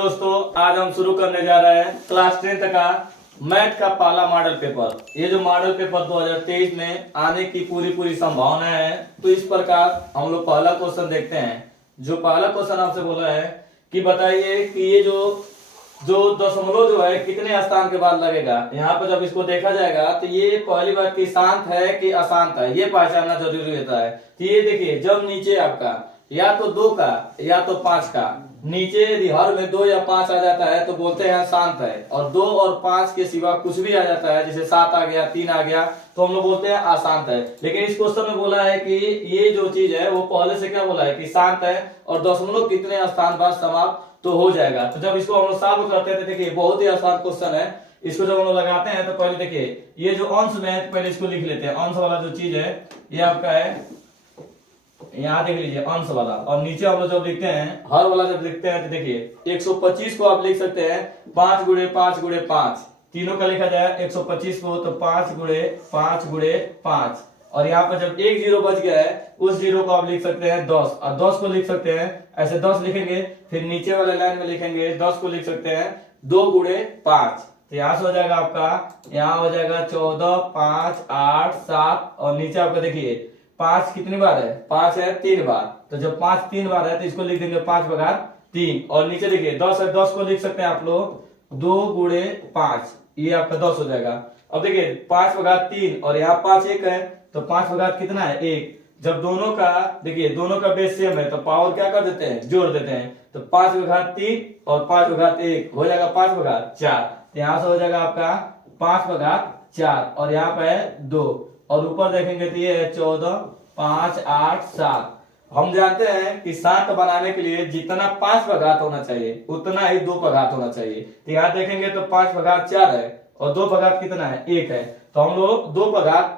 दोस्तों, आज हम शुरू करने जा रहे हैं क्लास 10th का मैथ का पहला मॉडल पेपर। ये जो मॉडल पेपर 2023 में आने की पूरी संभावना है। तो इस प्रकार हम लोग पहला क्वेश्चन देखते हैं। जो पहला क्वेश्चन आपसे बोला है कि बताइए कि ये जो दशमलव जो है कितने स्थान के बाद लगेगा। यहाँ पर जब इसको देखा जाएगा तो ये पहली बात कि शांत है कि अशांत है, ये पहचानना जरूरी होता है। तो ये देखिए, जब नीचे आपका या तो 2 का या तो 5 का, नीचे यदि हर में 2 या 5 आ जाता है तो बोलते हैं शांत है, और 2 और 5 के सिवा कुछ भी आ जाता है, जैसे 7 आ गया, 3 आ गया, तो हम लोग बोलते हैं अशांत है। लेकिन इस क्वेश्चन में बोला है कि ये जो चीज है वो पहले से क्या बोला है कि शांत है और दशमलव कितने स्थान बाद समाप्त तो हो जाएगा। तो जब इसको हम लोग सॉल्व करते हैं तो देखिए बहुत ही आसान क्वेश्चन है। इसको जब हम लोग लगाते हैं तो पहले देखिए ये जो अंश में है, पहले इसको लिख लेते हैं। अंश वाला जो चीज है ये आपका है, यहाँ देख लीजिए अंश वाला, और नीचे हम लोग जब लिखते हैं हर वाला जब लिखते हैं तो देखिए 125 को आप लिख सकते हैं 5 गुणे 5 गुणे 5, तीनों का लिखा जाए 125 को तो 5 गुणे 5 गुणे 5, और यहाँ पर जब एक जीरो बच गया है उस जीरो को आप लिख सकते हैं 10, और 10 को लिख सकते हैं ऐसे 10 लिखेंगे, फिर नीचे वाले लाइन में लिखेंगे 10 को लिख सकते हैं 2 गुणे 5, तो यहाँ से हो जाएगा आपका, यहाँ हो जाएगा 14, 5, 8, 7, और नीचे आपका देखिए 5 कितनी बार है, 5 है 3 बार, तो जब 5 3 बार है तो इसको लिख देंगे 5/3, और नीचे देखिए 10 है, 10 को लिख सकते हैं आप लोग 2 गुणे 5, ये आपका 10 हो जाएगा। अब देखिए 5/3 और यहाँ 5 1 है, तो 5 कितना है 1, जब दोनों का देखिए दोनों का बेस सेम है तो पावर क्या कर देते हैं, जोड़ देते हैं, तो 5/3 और 5/1 हो जाएगा 5/4, तो यहाँ से हो जाएगा आपका 5/4, और यहाँ पे है 2, और ऊपर देखेंगे तो ये है 14, 5, 8, 7। हम जानते हैं कि 7 बनाने के लिए जितना 5 होना चाहिए उतना ही 2 होना चाहिए। तो यहाँ देखेंगे तो 5/4 है और 2 कितना है 1 है, तो हम लोग 2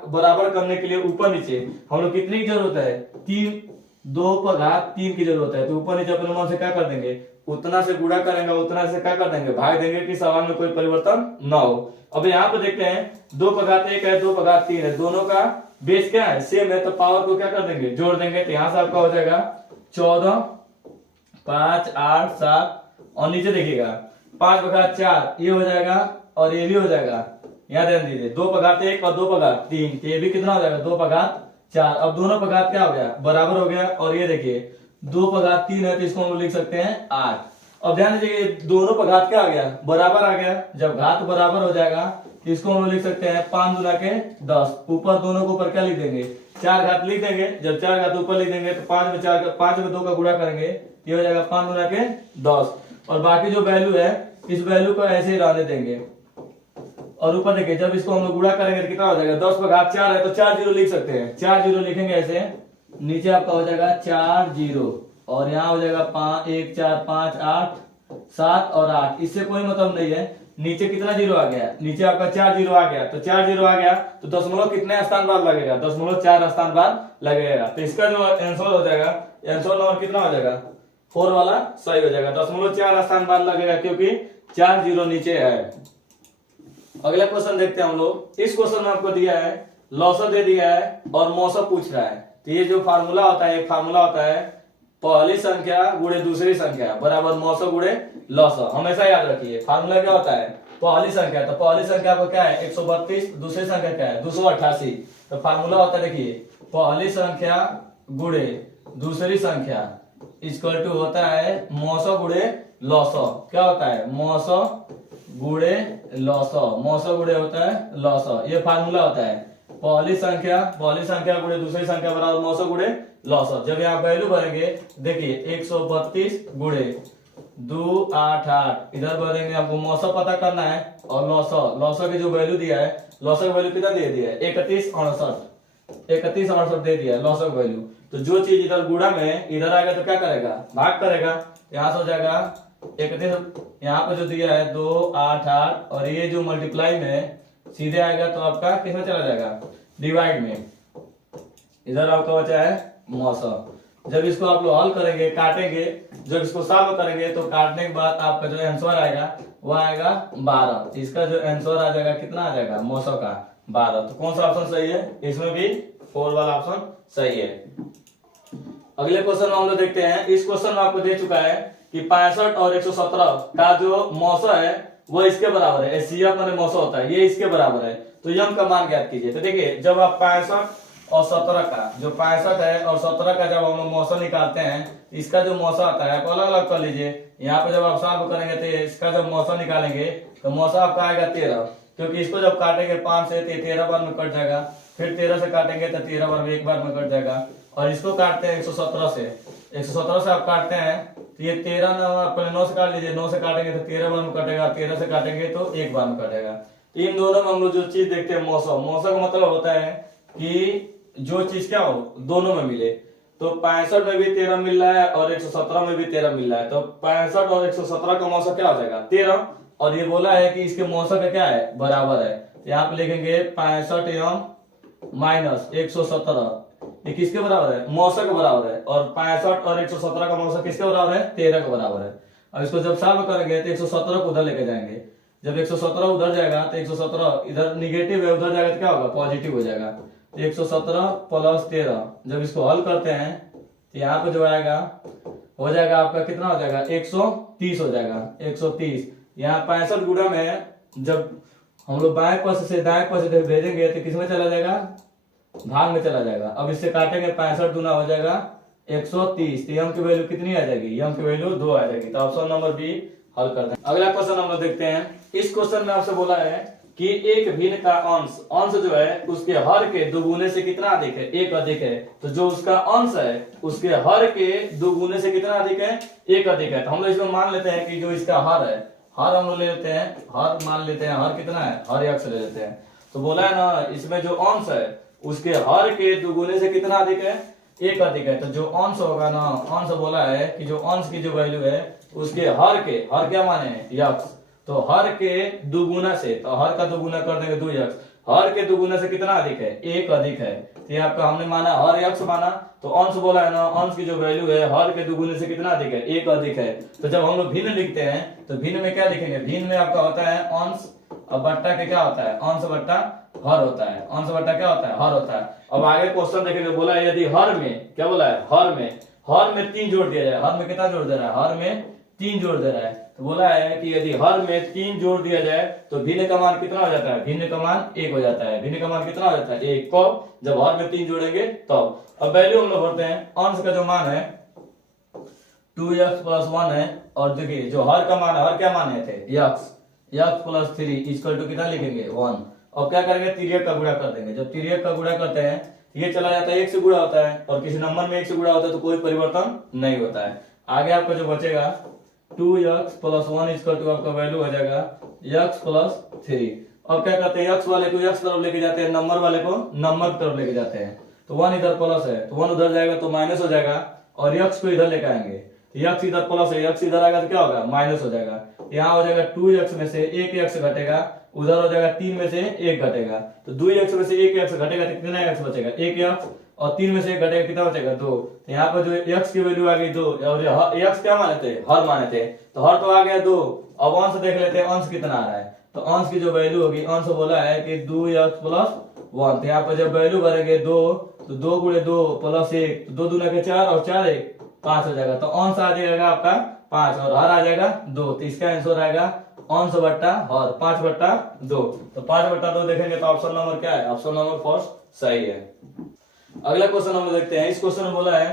बराबर करने के लिए ऊपर नीचे हम लोग कितनी की जरूरत है 3, 2/3 की जरूरत है। तो ऊपर नीचे अपने मन से क्या कर देंगे, उतना से गुणा करेंगे, उतना से क्या कर देंगे भाग देंगे कि सवाल में कोई परिवर्तन न हो। अब यहाँ पे देखते हैं 2/1 है 2/3 है, दोनों का बेस क्या है सेम है, तो पावर को क्या कर देंगे जोड़ देंगे, तो यहाँ से आपका हो जाएगा 14, 5, 8, 7, और नीचे देखिएगा 5/4 ये हो जाएगा और ये भी हो जाएगा। यहाँ ध्यान दीजिए 2/1 और 2/3, ये भी कितना हो जाएगा 2/4। अब दोनों पगात क्या हो गया बराबर हो गया, और ये देखिए 2/3 है तो इसको हम लिख सकते हैं 8। अब ध्यान दीजिए दोनों पगात क्या आ गया बराबर आ गया, जब घात बराबर हो जाएगा तो इसको हम लिख सकते हैं 5 गुना के 10, ऊपर दोनों को ऊपर क्या लिख देंगे 4 घात लिख देंगे, जब 4 घात ऊपर लिख देंगे तो 5 में 2 का गुणा करेंगे, ये हो जाएगा 5 गुना के 10, और बाकी जो वैल्यू है इस वैल्यू को ऐसे ही रहने देंगे। और ऊपर देखिए जब इसको हम लोग गुणा करेंगे तो कितना हो जाएगा 10/4 है तो 4 जीरो लिख सकते हैं, 4 जीरो लिखेंगे ऐसे, नीचे आपका हो जाएगा 4 जीरो, और यहाँ हो जाएगा 5 1 4 5 8 7 और 8, इससे कोई मतलब नहीं है। नीचे कितना जीरो आ गया, नीचे आपका 4 जीरो आ गया, तो 4 जीरो आ गया तो दशमलव कितने स्थान बाद लगेगा, 0.4 स्थान बाद लगेगा। तो इसका जो आंसर हो जाएगा, आंसर नंबर कितना हो जाएगा 4 वाला सही हो जाएगा, 0.4 स्थान बाद लगेगा क्योंकि 4 जीरो नीचे है। अगला क्वेश्चन देखते हैं हम लोग। इस क्वेश्चन में आपको दिया है लौसर दे दिया है और मौसम पूछ रहा है। तो ये जो फार्मूला होता है, एक फार्मूला होता है पहली संख्या गुणे दूसरी संख्या बराबर मौसम गुणे लौसर, हमेशा याद रखिए। फार्मूला क्या होता है पहली संख्या, तो पहली संख्या को क्या है 132, दूसरी संख्या क्या है 288, तो फार्मूला होता है देखिए पहली संख्या गुणे दूसरी संख्या इक्वल टू होता है मौसम गुणे लौसर। क्या होता है मौसम गुणे लौसर, मौसम गुणे होता है लौसर, ये फार्मूला होता है पहली संख्या गुणे दूसरी संख्या बराबर मौसम गुणे लौसर। जब यहाँ वैल्यू भरेंगे देखिए 132 गुणे 288, इधर भरेंगे आपको मौसम पता करना है, और लौसर की जो वैल्यू दिया है, लौसर की वैल्यू कितना दे दिया है 3168 दे दिया है लौसर वैल्यू। तो जो चीज इधर गुणा में इधर आएगा तो क्या करेगा भाग करेगा, यहाँ से हो जाएगा 31, यहाँ पे जो दिया है 288, और ये जो मल्टीप्लाई में सीधे आएगा तो आपका किसमें चला जाएगा डिवाइड में, इधर आपका बचा है मौसम। जब इसको आप लोग हल करेंगे काटेंगे, जब इसको सॉल्व करेंगे तो काटने के बाद आपका जो आंसर आएगा वो आएगा 12, इसका जो आंसर आ जाएगा कितना आ जाएगा मौसम का 12। तो कौन सा ऑप्शन सही है, इसमें भी 4 वाला ऑप्शन सही है। अगले क्वेश्चन में हम लोग देखते हैं। इस क्वेश्चन में आपको दे चुका है कि 65 और 117 का जो मौसा है वो इसके बराबर है। CF माने मौसा होता है, ये इसके बराबर है। तो यम का मान ज्ञात कीजिए। तो देखिए जब आप 65 और 17 का, जो 65 है और 17 का जब हम लोग मौसा निकालते हैं, इसका जो मौसा आता है आप अलग अलग कर लीजिए। यहाँ पे जब आप सॉल्व करेंगे तो इसका जब मौसा निकालेंगे तो मौसा आपका आएगा 13, क्योंकि इसको जब काटेंगे 5 से 13 बार में कट जाएगा, फिर 13 से काटेंगे तो 13 बार में एक बार में कट जाएगा। और इसको काटते हैं 117 से, 117 से आप काटते हैं तो ये 13 पहले 9 से काट लीजिए, 9 से काटेंगे तो 13 बार में कटेगा, 13 से काटेंगे तो एक बार में कटेगा। इन दोनों में हम लोग जो चीज देखते हैं मौसा, मौसा का मतलब होता है कि जो चीज क्या हो दोनों में मिले। तो 65 में भी 13 मिल रहा है और 117 में भी 13 मिल रहा है, तो 65 और 117 का मौसा क्या हो जाएगा 13। और ये बोला है कि इसके मौसा का क्या है बराबर है, यहाँ पे लिखेंगे 65 एम माइनस 117, ये किसके बराबर है मौसा के बराबर है। और 65 और 117 का मौसा किसके बराबर है 13 के बराबर है। अब इसको जब सॉल्व करेंगे तो 117 को उधर लेके जाएंगे, जब 117 उधर जाएगा तो 117 इधर निगेटिव है, उधर जाएगा तो क्या होगा पॉजिटिव हो जाएगा। तो 117 प्लस 13 जब इसको हल करते हैं तो यहाँ पे जो आएगा हो जाएगा आपका कितना हो जाएगा 130 हो जाएगा 130। यहाँ 65 गुणा में जब हम लोग बाएं पक्ष से दाएं पक्ष से भेजेंगे तो किसमें चला जाएगा भाग में चला जाएगा। अब इससे काटेंगे 65 गुना हो जाएगा 130, तो यम की वैल्यू कितनी आ जाएगी, यम की वैल्यू 2 आ जाएगी। तो ऑप्शन नंबर बी हल करते हैं। अगला क्वेश्चन हम लोग देखते हैं। इस क्वेश्चन में आपसे बोला है कि एक भिन्न का अंश, अंश जो है उसके हर के दुगुने से कितना अधिक है, एक अधिक है। तो जो उसका अंश है उसके हर के दुगुने से कितना अधिक है, एक अधिक है। तो हम लोग इसमें मान लेते हैं कि जो इसका हर है, हर हम लोग ले लेते हैं, हर मान लेते हैं, हर कितना है हर x ले लेते हैं। तो बोला है ना इसमें जो अंश है उसके हर के दुगुने से कितना अधिक है, एक अधिक है। तो जो अंश होगा ना, अंश बोला है कि जो अंश की जो वैल्यू है उसके हर के, हर क्या माने x, तो हर के दुगुना से, तो हर का दुगुना कर देंगे 2x, हर के दुगुना से कितना अधिक है एक अधिक है। तो ये आपका हमने माना हर x माना, तो अंश बोला है ना अंश की जो वैल्यू है हर के दुगुने से कितना अधिक है एक अधिक है। तो जब हम लोग भिन्न लिखते हैं तो भिन्न में क्या लिखेंगे, भिन्न में आपका होता है अंश और बट्टा के क्या होता है अंश बट्टा हर होता है, अंश बट्टा क्या होता है हर होता है। अब आगे क्वेश्चन देखेंगे, बोला है यदि हर में क्या बोला है हर में 3 जोड़ दिया जाए, हर में कितना जोड़ दे रहा है हर में 3 जोड़ दे रहा है। तो बोला है कि यदि हर में 3 जोड़ दिया जाए तो भिन्न का मान कितना हो जाता है, भिन्न का मान 1 हो जाता है। भिन्न का मान कितना हो जाता है 1, कब जब हर में 3 जोड़ेंगे तब। अब वैल्यू हम लोग भरते हैं, अंश का जो मान है 2x प्लस 1 है, और देखिए जो हर का मान है, हर क्या मान थे x प्लस 3 इक्वल टू कितना लिखेंगे 1। अब क्या करेंगे तिर्यक का गुणा कर देंगे, जब तिर्यक का गुणा करते हैं ये चला जाता है 1 से गुणा होता है, और किसी नंबर में 1 से गुणा होता है तो कोई परिवर्तन नहीं होता है। आगे आपका जो बचेगा 2x प्लस 1 इक्वल टू आपका वैल्यू हो जाएगा x प्लस 3। अब क्या करते हैं x वाले को x तरफ लेके जाते हैं, नंबर वाले को नंबर तरफ लेके जाते हैं। तो 1 इधर प्लस है तो 1 उधर जाएगा तो माइनस हो जाएगा, और x को इधर लेके आएंगे तो x इधर प्लस है, x इधर आएगा तो क्या होगा माइनस हो जाएगा। यहाँ हो जाएगा 2x में से 1x घटेगा, उधर हो जाएगा 3 में से 1 घटेगा, तो 2x में से 1x घटेगा तो कितना x बचेगा 1x, और 3 में से 1 घटेगा कितना बचेगा 2। तो यहाँ पर जो x की वैल्यू आ गई 2, और x क्या माने थे हर माने थे, तो हर तो आ गया 2। अब अंश देख लेते हैं अंश कितना आ रहा है, तो अंश की जो वैल्यू होगी, अंश बोला है कि 2x प्लस 1, तो यहाँ पर जब वैल्यू भरेंगे 2 तो 2 गुणे 2 प्लस 1, तो 2 दूना के 4 और 4 1 5 हो जाएगा। तो अंश आ जाएगा आपका 5 और हर आ जाएगा 2, तो इसका आंसर आएगा अंश बट्टा हर 5 बट्टा 2। तो 5 बट्टा 2 देखेंगे तो ऑप्शन नंबर क्या है, ऑप्शन नंबर फर्स्ट सही है। अगला क्वेश्चन हम देखते हैं। इस क्वेश्चन में बोला है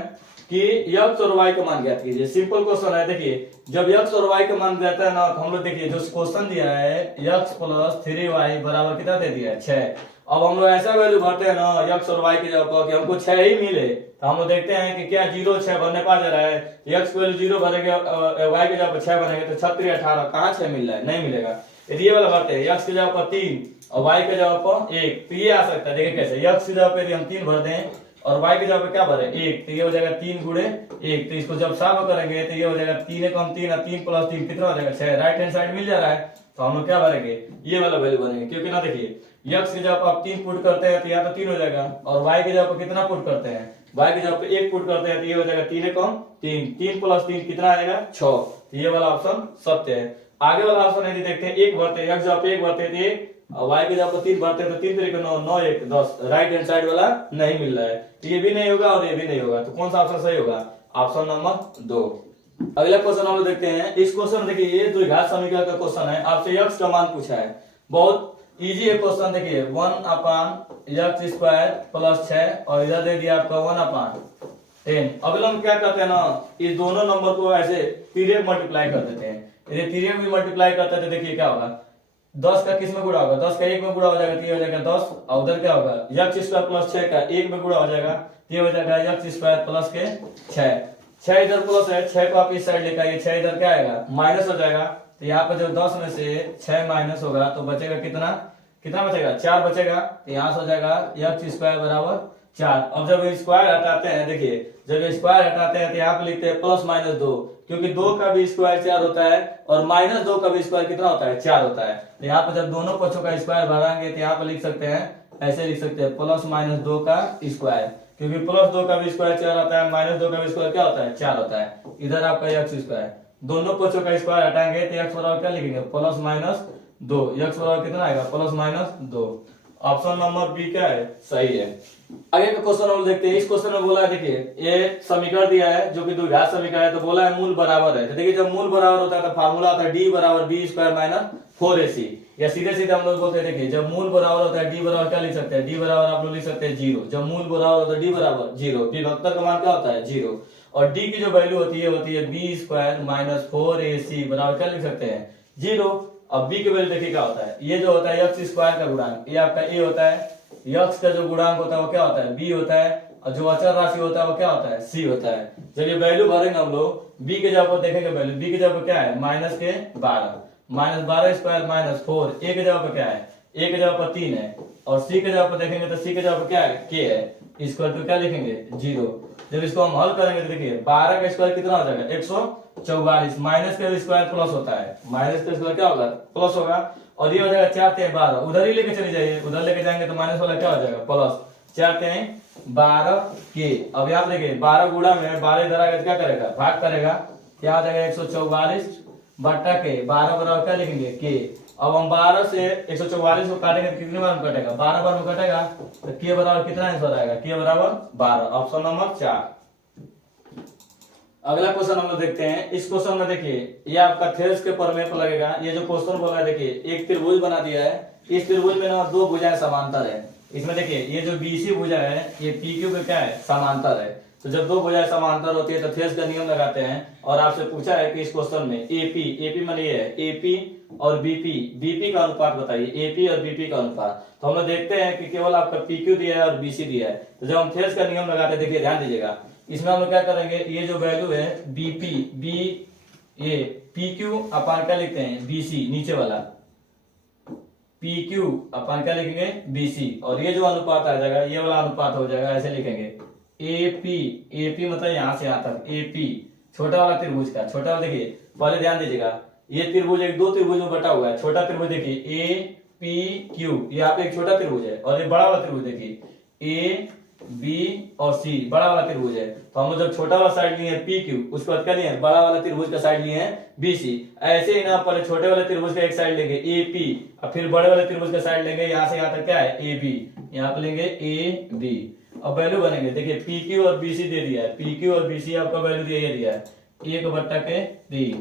कि x और y का मान ज्ञात कीजिए। सिंपल क्वेश्चन है, देखिए जब x और y का मान देता है ना, तो हम लोग देखिए जो क्वेश्चन दिया है x प्लस 3y बराबर कितना दे दिया है 6। अब हम लोग ऐसा वैल्यू भरते हैं ना x और y की जगह पर कि हमको 6 ही मिले, तो हम लोग देखते हैं कि क्या 0 6 भरने पा जा रहा है, x की वैल्यू 0 भरेंगे y की जगह पर 6 बनेंगे तो 36 18, कहाँ 6 मिल रहा है नहीं मिलेगा। यदि ये वाला भरते हैं x की जगह पर 3 और y की जगह पर 1, तो ये आ सकता है। देखिए कैसे, x की जगह पर यदि हम 3 भर दें और y की जगह पे क्या भरे 1, तो ये हो जाएगा 3 गुणे 1, तो इसको जब सॉल्व करेंगे तो ये हो जाएगा 3 कम 3 और 3 प्लस 3 कितना हो जाएगा 6। राइट हैंड साइड मिल जा रहा है, तो हम लोग क्या भरेंगे ये वाला वैल्यू भरेंगे, क्योंकि ना देखिए x की जगह पर आप 3 पुट करते हैं तो यहाँ तो 3 हो जाएगा, और y की जगह पर कितना पुट करते हैं, y की जगह पर 1 पुट करते हैं तो ये हो जाएगा 3 कम 3, 3 प्लस 3 कितना आएगा 6। तो ये वाला ऑप्शन सत्य है। आगे वाला ऑप्शन यदि देखते हैं 1 भरते हैं, x जगह पे 1 भरते हैं तो 1, और y की जगह पर 3 भरते हैं तो 3 तरीके 9 9 1 10, राइट हैंड साइड वाला नहीं मिल रहा है, तो ये भी नहीं होगा और ये भी नहीं होगा। तो कौन सा ऑप्शन सही होगा, ऑप्शन नंबर 2। अगला क्वेश्चन हम लोग देखते हैं। इस क्वेश्चन में देखिए ये द्विघात समीकरण का क्वेश्चन है, आपसे x का मान पूछा है। बहुत इजी है क्वेश्चन। देखिए 1/x² प्लस 6 और इधर दे दिया आपका 1/10। अब हम क्या करते हैं ना, इस दोनों नंबर को ऐसे तिर्यक मल्टीप्लाई कर देते हैं। यदि तिर्यक भी मल्टीप्लाई करते हैं तो देखिए क्या होगा, 10 का किस में गुणा होगा, 10 का 1 में गुणा हो जाएगा तो ये हो जाएगा 10, और उधर क्या होगा x² प्लस 6 का 1 में गुणा हो जाएगा तो ये हो जाएगा x² प्लस के 6। 6 इधर प्लस है, 6 को आप इस साइड लेकर आइए, 6 इधर क्या आएगा माइनस हो जाएगा। तो यहाँ पर जब 10 में से 6 माइनस होगा तो बचेगा कितना, कितना बचेगा 4 बचेगा। तो यहाँ से हो जाएगा x² बराबर 4। अब जब स्क्वायर हटाते हैं, देखिए जब स्क्वायर हटाते हैं तो यहाँ पे लिखते हैं +-2, क्योंकि 2 का भी स्क्वायर 4 होता है और -2 का भी स्क्वायर कितना होता है 4 होता है। तो यहाँ पे जब दोनों पक्षों का स्क्वायर भराएंगे तो यहाँ पे लिख सकते हैं, ऐसे लिख सकते हैं +-2 का स्क्वायर, क्योंकि +2 का भी स्क्वायर 4 होता है, -2 का भी स्क्वायर क्या होता है 4 होता है। इधर आपका x², दोनों पक्षों का स्क्वायर हटाएंगे तो x बराबर क्या लिखेंगे +-2, x बराबर कितना आएगा +-2। ऑप्शन नंबर बी क्या है, सही है। आगे का क्वेश्चन हम देखते हैं। इस क्वेश्चन में बोला है, देखिए ये समीकरण दिया है जो कि द्विघात समीकरण है, तो बोला है मूल बराबर है। तो देखिए जब मूल बराबर होता है तो फार्मूला होता है d बराबर b² - 4ac, या सीधे सीधे हम लोग बोलते हैं, देखिए जब मूल बराबर होता है d बराबर क्या लिख सकते हैं, d बराबर आप लोग लिख सकते हैं 0। जब मूल बराबर होता है d बराबर 0, विभक्तर का मान क्या होता है 0, और d की जो वैल्यू होती है b² - 4ac बराबर क्या लिख सकते हैं 0। अब b की वैल्यू देखिए क्या होता है, ये जो होता है x² का गुणांक, ये आपका a होता है, x का जो गुणांक होता है वो क्या होता है b होता है, और जो अचर राशि होता है वो क्या होता है c होता है। जब ये वैल्यू भरेंगे हम लोग, b के जगह पर देखेंगे वैल्यू, b की जगह पर क्या है -12, -12² - 4, a के जगह पर क्या है, a के जगह पर 3 है, और c के जगह पर देखेंगे तो c के जगह पर क्या है k है, इक्वल टू क्या लिखेंगे 0। जब इसको हम हल करेंगे तो देखिए 12 का स्क्वायर कितना हो जाएगा 144, माइनस का स्क्वायर प्लस होता है, माइनस का स्क्वायर क्या होगा प्लस होगा, और ये हो जाएगा 4 × 12, उधर ही लेके चले जाइए, उधर लेके जाएंगे तो माइनस वाला क्या हो जाएगा प्लस, 4 × 12 के। अब यहाँ देखिए 12 गुणा में 12 इधर आएगा तो क्या करेगा भाग करेगा, क्या हो जाएगा 144 बट्टा के 12 बराबर क्या लिखेंगे के। अब हम 12 से 144 को काटेंगे तो कितने बार में कटेगा 12 बार में कटेगा, तो के बराबर कितना आंसर आएगा के बराबर 12, ऑप्शन नंबर 4। अगला क्वेश्चन हम लोग देखते हैं। इस क्वेश्चन में देखिए ये आपका थेल्स के प्रमेय पर लगेगा। ये जो क्वेश्चन बोला है, देखिए एक त्रिभुज बना दिया है, इस त्रिभुज में ना दो भुजाएं समांतर है। इसमें देखिए ये जो BC भुजा है ये PQ के क्या है समांतर है। तो जब दो भुजाएं समांतर होती है तो थेल्स का नियम लगाते हैं, और आपसे पूछा है कि इस क्वेश्चन में AP माने ये है AP और BP का अनुपात बताइए, AP और BP का अनुपात। तो हम लोग देखते हैं कि केवल आपका PQ दिया है और BC दिया है। तो जब हम थेल्स का नियम लगाते हैं, देखिए ध्यान दीजिएगा, इसमें हम लोग क्या करेंगे, ये जो वैल्यू है ये PQ अपान क्या लिखते हैं BC, नीचे वाला PQ अपान क्या लिखेंगे BC, और ये जो अनुपात आ जाएगा ये वाला अनुपात हो जाएगा, ऐसे लिखेंगे AP मतलब यहाँ से यहाँ तक AP, छोटा वाला त्रिभुज का, छोटा वाला देखिए पहले ध्यान दीजिएगा, ये त्रिभुज एक दो त्रिभुज में बटा हुआ है। छोटा त्रिभुज देखिए APQ, यहाँ पे एक छोटा त्रिभुज है, और ये बड़ा वाला त्रिभुज देखिए AB और C, बड़ा वाला त्रिभुज है। तो हम लोग जब छोटा वाला साइड लिए PQ, उसके बाद क्या लिए बड़ा वाला त्रिभुज का साइड लिए BC। ऐसे ही ना पहले छोटे वाले त्रिभुज का एक साइड लेंगे AP, और फिर बड़े वाले त्रिभुज का साइड लेंगे, यहाँ से यहाँ तक क्या है AB, यहाँ पे लेंगे AB। अब वैल्यू बनेंगे, देखिए PQ और BC दे दिया है, PQ और BC आपका वैल्यू दिया है 1/3,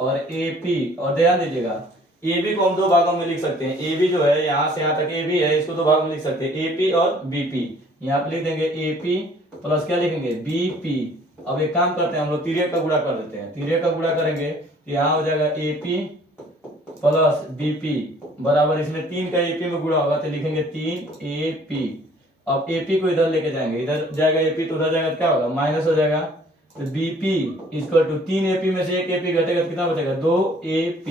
और AP, और ध्यान दीजिएगा AB को हम दो भागों में लिख सकते हैं। AB जो है यहाँ से यहाँ तक AB है, इसको दो भागों में लिख सकते हैं, AP और BP। यहाँ पे लिख देंगे AP प्लस क्या लिखेंगे BP। अब एक काम करते हैं हम लोग तिर्यक का गुणा कर देते हैं, तिर्यक का गुणा करेंगे तो यहाँ हो जाएगा AP प्लस BP बराबर, इसमें 3 का AP में गुणा होगा तो लिखेंगे 3AP। अब AP को इधर लेके जाएंगे, इधर जाएगा AP तो उधर जाएगा तो क्या होगा माइनस हो जाएगा, तो BP इक्वल टू 3AP में से 1 AP घटेगा तो कितना बचेगा 2AP।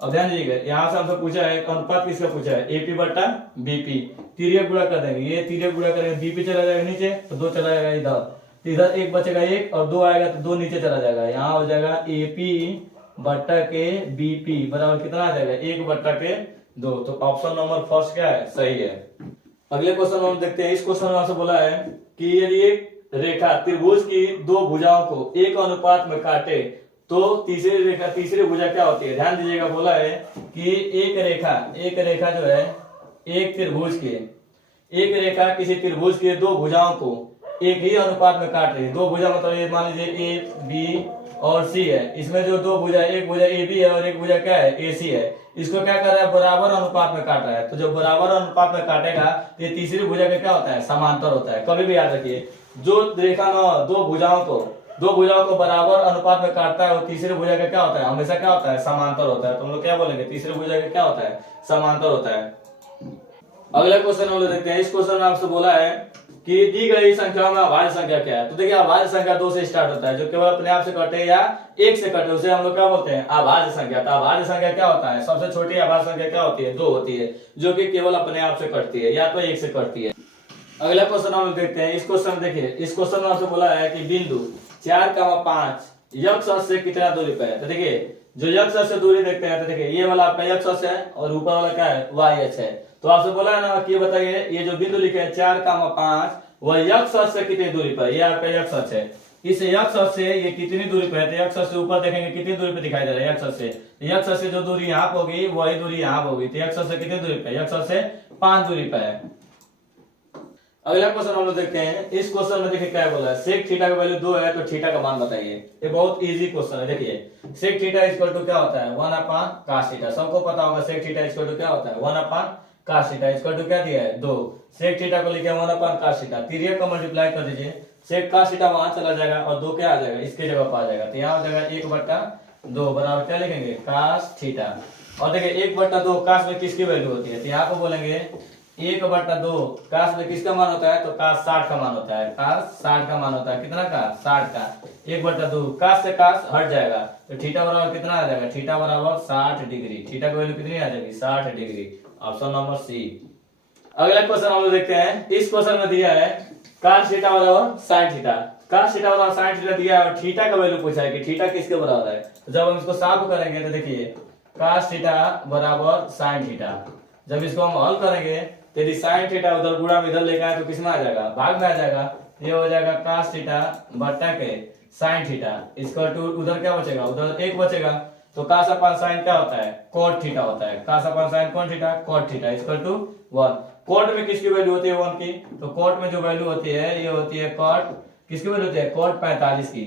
अब ध्यान दीजिएगा यहाँ से हमसे पूछा है अनुपात किसका पूछा है AP/BP, तिर्यक गुणा कर देंगे, ये तिर्यक गुणा करेंगे BP चला जाएगा नीचे तो 2 चला जाएगा इधर, तो इधर 1 बचेगा 1 और 2 आएगा तो 2 नीचे चला जाएगा, यहाँ हो जाएगा AP/BP बराबर कितना आ जाएगा 1/2। तो ऑप्शन नंबर फर्स्ट क्या है सही है। अगले क्वेश्चन हम देखते हैं। इस क्वेश्चन में आपसे बोला है कि यदि एक रेखा त्रिभुज की दो भुजाओं को एक अनुपात में काटे तो तीसरी भुजा क्या होती है। ध्यान दीजिएगा, बोला है कि एक रेखा जो है एक रेखा किसी त्रिभुज के दो भुजाओं को एक ही अनुपात में काट रही है। दो भुजा मतलब ये मान लीजिए A B और सी है, इसमें जो दो भुजा, एक भुजा ए बी है और एक भुजा क्या है, ए सी है, इसको क्या कर रहा है, बराबर अनुपात में काट रहा है। तो जो बराबर अनुपात में काटेगा तो ये तीसरी भुजा का क्या होता है, समांतर होता है। कभी भी याद रखिए, जो रेखा न दो भुजाओं को बराबर अनुपात में काटता है वो तीसरी भुजा का क्या होता है, हमेशा क्या होता है, समांतर होता है। तो हम लोग क्या बोलेंगे, तीसरी भुजा का क्या होता है, समांतर होता है। अगला क्वेश्चन हम लोग देखते हैं। इस क्वेश्चन में आपसे बोला है कि दी गई संख्या में अभाज्य संख्या क्या है। तो देखिए अभाज्य संख्या 2 से स्टार्ट होता है, जो केवल अपने आप से कटे या 1 से कटे, उसे हम लोग क्या बोलते हैं, अभाज्य संख्या। तो अभाज्य संख्या क्या होता है, सबसे छोटी अभाज्य संख्या क्या होती है, 2 होती है, जो कि केवल अपने आप से कटती है या तो 1 से कटती है। अगला क्वेश्चन हम लोग देखते हैं। इस क्वेश्चन में देखिए, इस क्वेश्चन में आपसे बोला है कि बिंदु 4,5 यक्ष अक्ष से कितना दूरी पे है। तो देखिए जो यक्ष अक्ष से दूरी देखते हैं, तो देखिए ये वाला आपका यक्ष अक्ष है और ऊपर वाला क्या है, वाई अक्ष है। तो आपसे बोला है ना कि ये बताइए, ये जो बिंदु लिखे हैं 4,5 वह यक्ष अक्ष से कितनी दूरी पर, ये आपका यक्ष अक्ष है। इस यक्ष अक्ष से ये कितनी दूरी पे है, तो यक्ष अक्ष से ऊपर देखेंगे कितनी दूरी पे दिखाई दे रहा है, यक्ष अक्ष से। यक्ष अक्ष से जो दूरी यहाँ पे होगी वही दूरी यहाँ पे होगी। तो यक्ष अक्ष से कितनी दूरी पे, यक्ष अक्ष से 5 दूरी पे है। अगला क्वेश्चन हम लोग देखते हैं। इस क्वेश्चन में देखिए क्या बोला है, सेक थीटा का वैल्यू 2 है तो थीटा का मान बताइए। ये बहुत इजी क्वेश्चन है। देखिए सेक थीटा इक्वल टू क्या होता है, 1 cos थीटा। सबको पता होगा सेक थीटा इक्वल टू क्या होता है, 1 cos थीटा इक्वल टू क्या दिया है, 2। सेक थीटा को लिखे 1 cos थीटा, तिर्यक को मल्टीप्लाई कर दीजिए, सेक cos थीटा वहां चला जाएगा और 2 क्या आ जाएगा, इसके जगह पर आ जाएगा। तो यहाँ हो जाएगा 1/2 बराबर क्या लिखेंगे, cos थीटा। और देखिए 1/2 cos में किसकी वैल्यू होती है, तो यहाँ पे बोलेंगे 1/2 cos में किसका मान होता है, तो cos 60 का मान होता है। cos 60 का मान होता है, कितना का, 60 का। 1/2 cos से cos हट जाएगा तो थीटा बराबर कितना आ जाएगा, थीटा बराबर 60 डिग्री। थीटा की वैल्यू कितनी आ जाएगी, 60 डिग्री। Option number C. अगला क्वेश्चन हम लोग देखते हैं। इस क्वेश्चन में दिया है cos थीटा बराबर sin थीटा। cos थीटा बराबर sin थीटा दिया है और थीटा का वैल्यू पूछा है कि थीटा किसके बराबर है। तो जब हम इसको सॉल्व करेंगे तो देखिए cos थीटा बराबर sin थीटा, जब इसको हम हल करेंगे तो यदि sin थीटा उधर गुणा में इधर लेकर आए तो किसमें आ जाएगा, भाग में आ जाएगा। ये हो जाएगा cos थीटा बटा के sin थीटा, इसका टू उधर क्या बचेगा, उधर 1 बचेगा। तो cos अपन sin क्या होता है, cot थीटा होता है। cos अपन sin कौन theta, cot theta equal to 1। cot में किसकी वैल्यू होती है, 1 की। तो cot में जो वैल्यू होती है ये होती है cot, किसकी वैल्यू होती है, cot 45 की।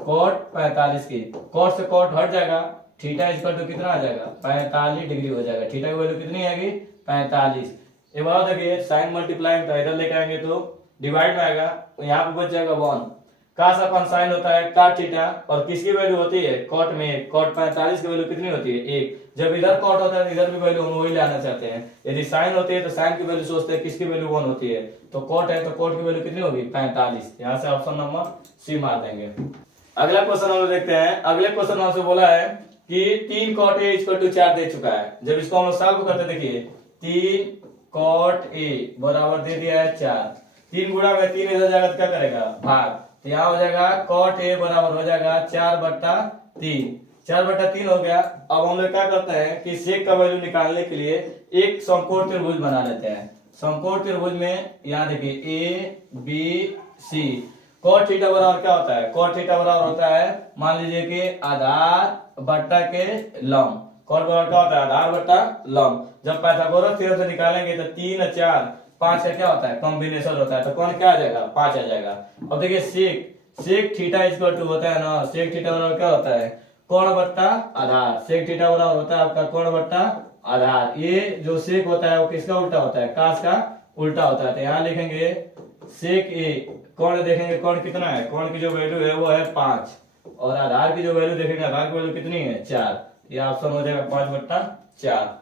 cot 45 की, cot से cot हट जाएगा, थीटा इक्वल टू कितना आ जाएगा, 45 डिग्री हो जाएगा। थीटा की वैल्यू कितनी आएगी, 45। एक बार देखिए साइन मल्टीप्लाई तो इधर लेके आएंगे तो डिवाइड में आएगा, तो यहाँ पे बच जाएगा 1। cos अपन साइन होता है cot थीटा और किसकी वैल्यू होती है, cot में। cot 45 की वैल्यू कितनी होती है, 1। जब इधर cot होता है तो इधर भी वैल्यू हम वही लाना चाहते हैं। यदि साइन होती है तो साइन की वैल्यू सोचते हैं किसकी वैल्यू 1 होती है। तो cot है तो cot की वैल्यू कितनी होगी, 45। यहाँ से ऑप्शन नंबर सी मार देंगे। अगला क्वेश्चन हम लोग देखते हैं। अगले क्वेश्चन में आपसे बोला है कि 3 cot a इक्वल टू 4 दे चुका है। जब इसको हम लोग सॉल्व करते देखिए 3 cot a बराबर दे दिया है 4। 3 गुणा में 3 इधर जाएगा तो क्या करेगा, भाग। तो यहाँ हो जाएगा cot a बराबर हो जाएगा 4/3। 4/3 हो गया। अब हम लोग क्या करते हैं कि सेक का वैल्यू निकालने के लिए एक समकोण त्रिभुज बना लेते हैं। समकोण त्रिभुज में यहाँ देखिए a b c। cot theta बराबर क्या होता है, cot थीटा बराबर होता है, मान लीजिए कि आधार बट्टा के लंब। cot बराबर क्या होता है, आधार बट्टा लंब। जब पाइथागोरस थ्योरम से निकालेंगे तो 3 और 4 5 का क्या होता है, कॉम्बिनेशन होता है। तो कौन क्या आ जाएगा, 5 आ जाएगा। अब देखिए सेक थीटा इक्वल टू होता है ना, सेक थीटा बराबर क्या होता है, कोण बट्टा आधार। सेक थीटा बराबर होता है आपका कोण बट्टा आधार। ये जो सेक होता है वो किसका उल्टा होता है, कास का उल्टा होता है। तो यहाँ लिखेंगे सेक ए, कोण देखेंगे कोण कितना है, कोण की जो वैल्यू है वो है 5 और आधार की जो वैल्यू देखेंगे, आधार की वैल्यू कितनी है, 4। ये ऑप्शन हो जाएगा 5/4।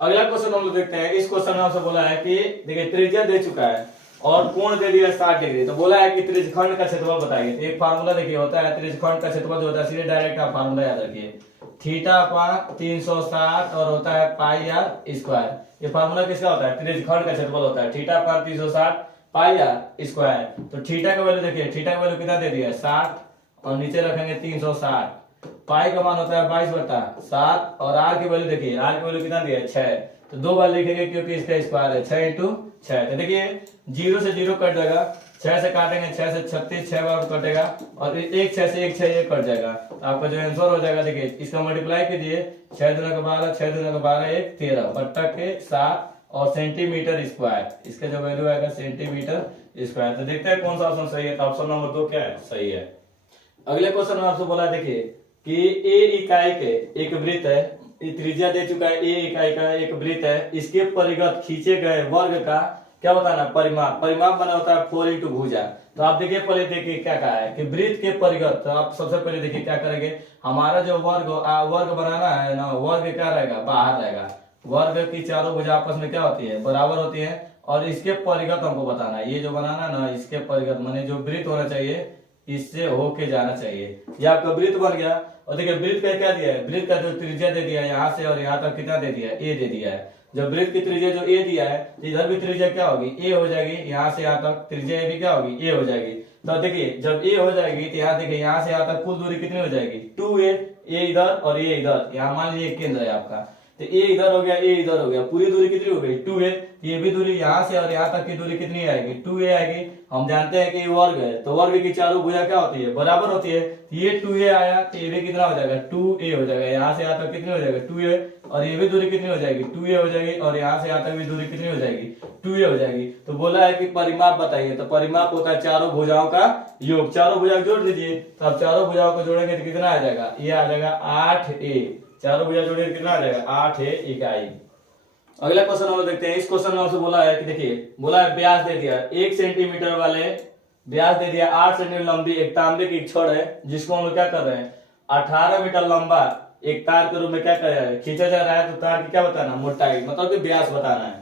अगला क्वेश्चन हम लोग देखते हैं। इस क्वेश्चन में आपसे बोला है कि देखिए त्रिज्या दे चुका है और कोण दे दिया 60 डिग्री। तो बोला है कि त्रिज्यखंड का क्षेत्रफल बताइए। तो एक फार्मूला देखिए होता है त्रिज्यखंड का क्षेत्रफल जो होता है, सीधे डायरेक्ट आप फार्मूला याद रखिए, θ/360 और होता है πr²। ये फार्मूला किसका होता है, त्रिज्यखंड का क्षेत्रफल होता है, θ/360 πr²। तो थीटा का वैल्यू देखिए, थीटा का वैल्यू कितना दे दिया है, 60 और नीचे रखेंगे 360। पाई का मान होता है 22/7 और आर की वैल्यू देखिए, आर की वैल्यू कितना दिया है, 6। तो 2 बार लिखेंगे क्योंकि इसका स्क्वायर है, 6 × 6। तो देखिए 0 से 0 कट जाएगा, 6 से काटेंगे 6 से 36, 6 बार कटेगा और 1 6 से 1 6 ये कट जाएगा। तो आपका जो आंसर हो जाएगा देखिए, इसका मल्टीप्लाई कीजिए, 6 दूना का 12, 6 दूना का 12, 1 13 बट्टा के 7 और सेंटीमीटर स्क्वायर। इसका जो वैल्यू आएगा सेंटीमीटर स्क्वायर। तो देखते हैं कौन सा ऑप्शन सही है। तो ऑप्शन नंबर 2 क्या है, सही है। अगले क्वेश्चन में आपसे बोला देखिए कि ए इकाई के एक वृत्त है, त्रिज्या दे चुका है, ए इकाई का एक वृत्त है, इसके परिगत खींचे गए वर्ग का क्या बताना, परिमाप। परिमाप बना होता है 4 इंटू भुजा। तो आप देखिए पहले देखिए क्या कहा है कि वृत्त के परिगत, तो आप सबसे पहले देखिए क्या करेंगे, हमारा जो वर्ग बनाना है ना, वर्ग क्या रहेगा, बाहर रहेगा। वर्ग की चारों भुजा आपस में क्या होती है, बराबर होती है, और इसके परिगत हमको बताना है। ये जो बनाना ना, इसके परिगत माने जो वृत्त होना चाहिए इससे होके जाना चाहिए। ये आपका वृत्त बन गया। और देखिए वृत्त का क्या दिया है, वृत्त का जो त्रिज्या दे दिया है यहाँ से और यहाँ तक कितना दे दिया है, ए दे दिया है। जब वृत्त की त्रिज्या जो ए दिया है, तो इधर भी त्रिज्या क्या होगी, ए हो जाएगी। यहाँ से यहाँ तक त्रिज्या भी क्या होगी, ए हो जाएगी। तो देखिए जब ए हो जाएगी तो यहाँ देखिए यहाँ से यहाँ तक कुल दूरी कितनी हो जाएगी, 2a। ए इधर और ये इधर, यहाँ मान लीजिए केंद्र है आपका, तो ए इधर हो गया, ए इधर हो गया, पूरी दूरी कितनी हो गई, 2a। ये भी दूरी यहाँ से और यहाँ तक की दूरी कितनी आएगी, 2a आएगी। हम जानते हैं कि ये वर्ग है, तो वर्ग की चारों भुजा क्या होती है, बराबर होती है। ये 2a आया तो ये भी कितना हो जाएगा, 2a हो जाएगा। यहाँ से यहाँ तक कितनी हो जाएगा, 2a, और ये भी दूरी कितनी हो जाएगी, 2a हो जाएगी, और यहाँ से यहाँ तक भी दूरी कितनी हो जाएगी, 2a हो जाएगी। तो बोला है कि परिमाप बताइए, तो परिमाप होता है चारों भुजाओं का योग। चारों भुजा जोड़ दीजिए, तो आप चारों भुजाओं को जोड़ेंगे तो कितना आ जाएगा, ये आ जाएगा 8a। चारों भुजा जोड़िए कितना आ जाएगा, 8a इकाई। अगला क्वेश्चन हम लोग देखते हैं। इस क्वेश्चन में हमसे बोला है कि देखिए, बोला है व्यास दे दिया 1 सेंटीमीटर वाले व्यास दे दिया, 8 सेंटीमीटर लंबी एक तांबे की छड़ है, जिसको हम लोग क्या कर रहे हैं, 18 मीटर लंबा एक तार के रूप में क्या कर रहा है, खींचा जा रहा है। तो तार की क्या बताना, मोटाई, मतलब कि व्यास बताना है।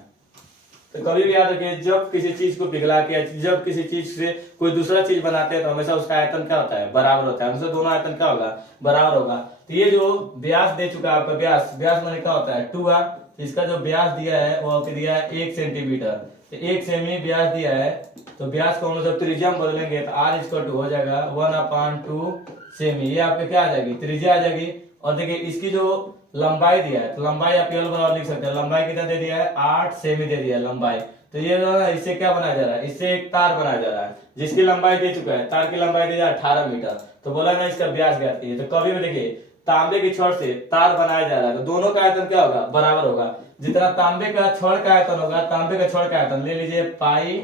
तो कभी भी याद रखिए, जब किसी चीज को पिघला के, जब किसी चीज से कोई दूसरा चीज बनाते हैं तो हमेशा उसका आयतन क्या होता है, बराबर होता है। हमेशा दोनों आयतन क्या होगा, बराबर होगा। तो ये जो व्यास दे चुका है आपका, व्यास व्यास माने क्या होता है, 2r। इसका जो व्यास दिया है वो दिया है 1 सेंटीमीटर, तो 1 सेमी व्यास दिया है। तो व्यास को हम लोग जब त्रिज्या में बदलेंगे तो r इक्वल टू हो जाएगा 1/2 सेमी। ये आपके क्या आ जाएगी, त्रिज्या आ जाएगी। और देखिए इसकी जो लंबाई दिया है, तो लंबाई आप केवल बराबर लिख सकते हैं। लंबाई कितना दे दिया है, 8 सेमी दे दिया है लंबाई। तो ये इससे क्या बनाया जा रहा है, इससे एक तार बनाया जा रहा है, जिसकी लंबाई दे चुका है, तार की लंबाई दे दिया 18 मीटर। तो बोला ना इसका व्यास ज्ञात कीजिए। तो कभी भी देखिए तांबे की छड़ से तार बनाया जा रहा है, तो दोनों का आयतन क्या होगा, बराबर होगा। जितना तांबे का छड़ का आयतन होगा, तांबे का छड़ का आयतन ले लीजिए पाई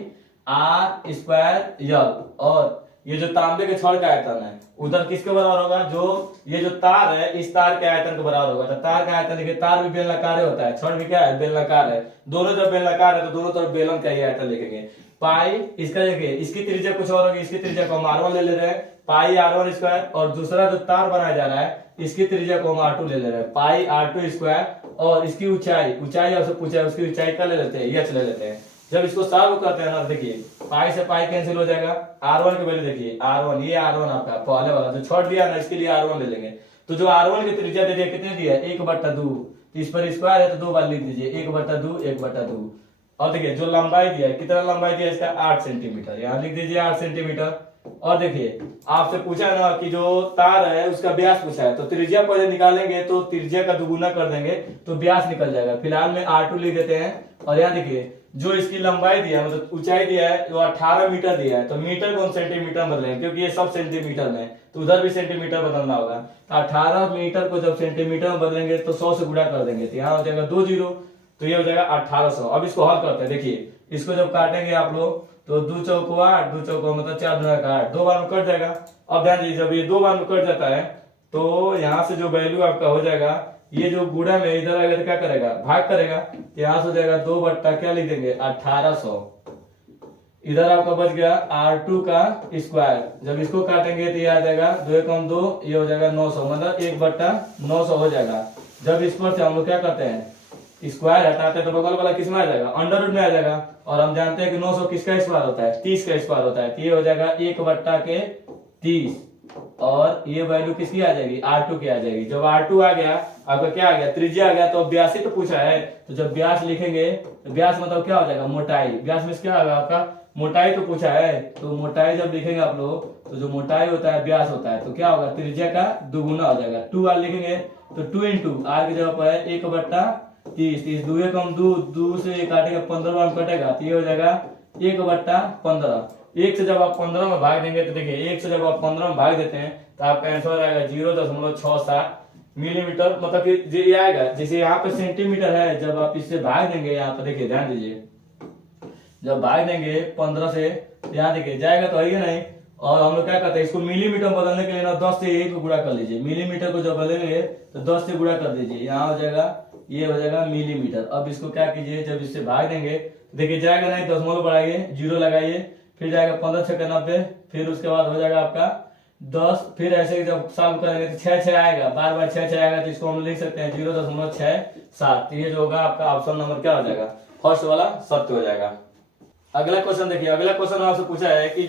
r स्क्वायर यल, और ये जो तांबे के छड़ का आयतन है उधर किसके बराबर होगा, जो ये जो तार है इस तार के आयतन के बराबर होगा। तो तार का आयतन देखिए, तार भी बेलनाकार होता है, छड़ भी क्या है, बेलनाकार है। दोनों जब बेलनाकार है तो दोनों तरफ बेलन का ही आयतन लिखेंगे। पाई इसका देखिए, इसकी त्रिज्या कुछ और होगी, इसकी त्रिज्या को हम r1 ले ले रहे हैं, पाई r1 स्क्वायर। और दूसरा जो तार बनाया जा रहा है इसकी त्रिज्या को हम r2 ले ले रहे हैं, पाई r2 स्क्वायर। और इसकी ऊंचाई आपसे पूछा है, उसकी ऊंचाई का ले लेते हैं, h ले लेते हैं। जब इसको सॉल्व करते हैं ना, देखिए पाई से पाई कैंसिल हो जाएगा। r1 की वैल्यू देखिए, r1, ये r1 आपका पहले वाला जो छोड़ दिया ना, इसके लिए r1 ले लेंगे। तो जो r1 की त्रिज्या दे दिया, कितने दिया, 1/2। इस पर स्क्वायर है तो 2 बार लिख दीजिए, 1/2 1/2। और देखिए जो लंबाई दिया है, कितना लंबाई दिया है इसका, 8 सेंटीमीटर, यहाँ लिख दीजिए 8 सेंटीमीटर। और देखिए आपसे पूछा ना कि जो तार है उसका व्यास पूछा है, तो त्रिज्या पहले निकालेंगे तो त्रिज्या का दुगुना कर देंगे तो व्यास निकल जाएगा। फिलहाल में r2 लिख देते हैं। और यहाँ देखिए जो इसकी लंबाई दिया है, मतलब ऊंचाई दिया है, वो 18 मीटर दिया है। तो मीटर को हम सेंटीमीटर में बदलेंगे, क्योंकि ये सब सेंटीमीटर में, तो उधर भी सेंटीमीटर बदलना होगा। तो 18 मीटर को जब सेंटीमीटर में बदलेंगे तो 100 से गुणा कर देंगे, तो यहाँ हो जाएगा 2 जीरो, तो ये हो जाएगा 1800। अब इसको हल करते हैं। देखिए इसको जब काटेंगे आप लोग तो 2 चौको 8, 2 चौको मतलब 4 गुना का 8, 2 बार में कट जाएगा। अब ध्यान दीजिए, जब ये 2 बार में कट जाता है तो यहाँ से जो वैल्यू आपका हो जाएगा, ये जो गुणा में इधर आएगा तो क्या करेगा, भाग करेगा। यहाँ से हो जाएगा 2 बट्टा क्या लिख देंगे, 1800। इधर आपका बच गया r2 का स्क्वायर। जब इसको काटेंगे तो ये आ जाएगा 2 एकम 2, ये हो जाएगा 900, मतलब 1/900 हो जाएगा। जब इस पर से हम लोग क्या करते हैं, स्क्वायर हटाते हैं तो बगल वाला किस में आ जाएगा, अंडर रूट में आ जाएगा। और हम जानते हैं कि 900 किसका स्क्वायर होता है, 30 का स्क्वायर होता है। तो ये हो जाएगा 1/30, और ये वैल्यू किसकी आ जाएगी, r2 की आ जाएगी। जब r2 आ गया, आपका क्या आ गया, त्रिज्या आ गया, तो व्यास ही तो पूछा है। तो जब व्यास लिखेंगे तो व्यास मतलब क्या हो जाएगा, मोटाई। व्यास में क्या होगा आपका, मोटाई तो पूछा है। तो मोटाई जब लिखेंगे आप लोग, तो जो मोटाई होता है व्यास होता है, तो क्या होगा, त्रिज्या का दुगुना हो जाएगा। 2r लिखेंगे तो 2 इंटू r की जगह पर है 1/30, 2 एकम 2, 2 से काटेगा 15 बार में कटेगा, तो ये हो जाएगा 1/15। 1 से जब आप 15 में भाग देंगे, तो देखिए 1 से जब आप 15 में भाग देते हैं तो आपका आंसर आएगा 0.67 मिलीमीटर। मतलब कि ये आएगा, जैसे यहाँ पे सेंटीमीटर है, जब आप इससे भाग देंगे, यहाँ पे देखिए ध्यान दीजिए, जब भाग देंगे 15 से, यहाँ देखिए जाएगा तो है नहीं, और हम लोग क्या करते हैं, इसको मिलीमीटर में बदलने के लिए ना 10 से 1 को गुणा कर लीजिए। मिलीमीटर को जब बदलेंगे तो 10 से गुणा कर दीजिए, यहाँ हो जाएगा, ये हो जाएगा मिलीमीटर। अब इसको क्या कीजिए, जब इससे भाग देंगे देखिए जाएगा नहीं, दशमलव बढ़ाइए, 0 लगाइए, फिर जाएगा 15 छक्का 90, फिर उसके बाद हो जाएगा आपका 10, फिर ऐसे जब सॉल्व करेंगे तो 6 आएगा, बार बार 6 आएगा, तो इसको हम लिख सकते हैं 0.67। ये जो होगा आपका ऑप्शन नंबर क्या हो जाएगा, फर्स्ट वाला सत्य हो जाएगा। अगला क्वेश्चन देखिए, अगला क्वेश्चन आपसे पूछा है कि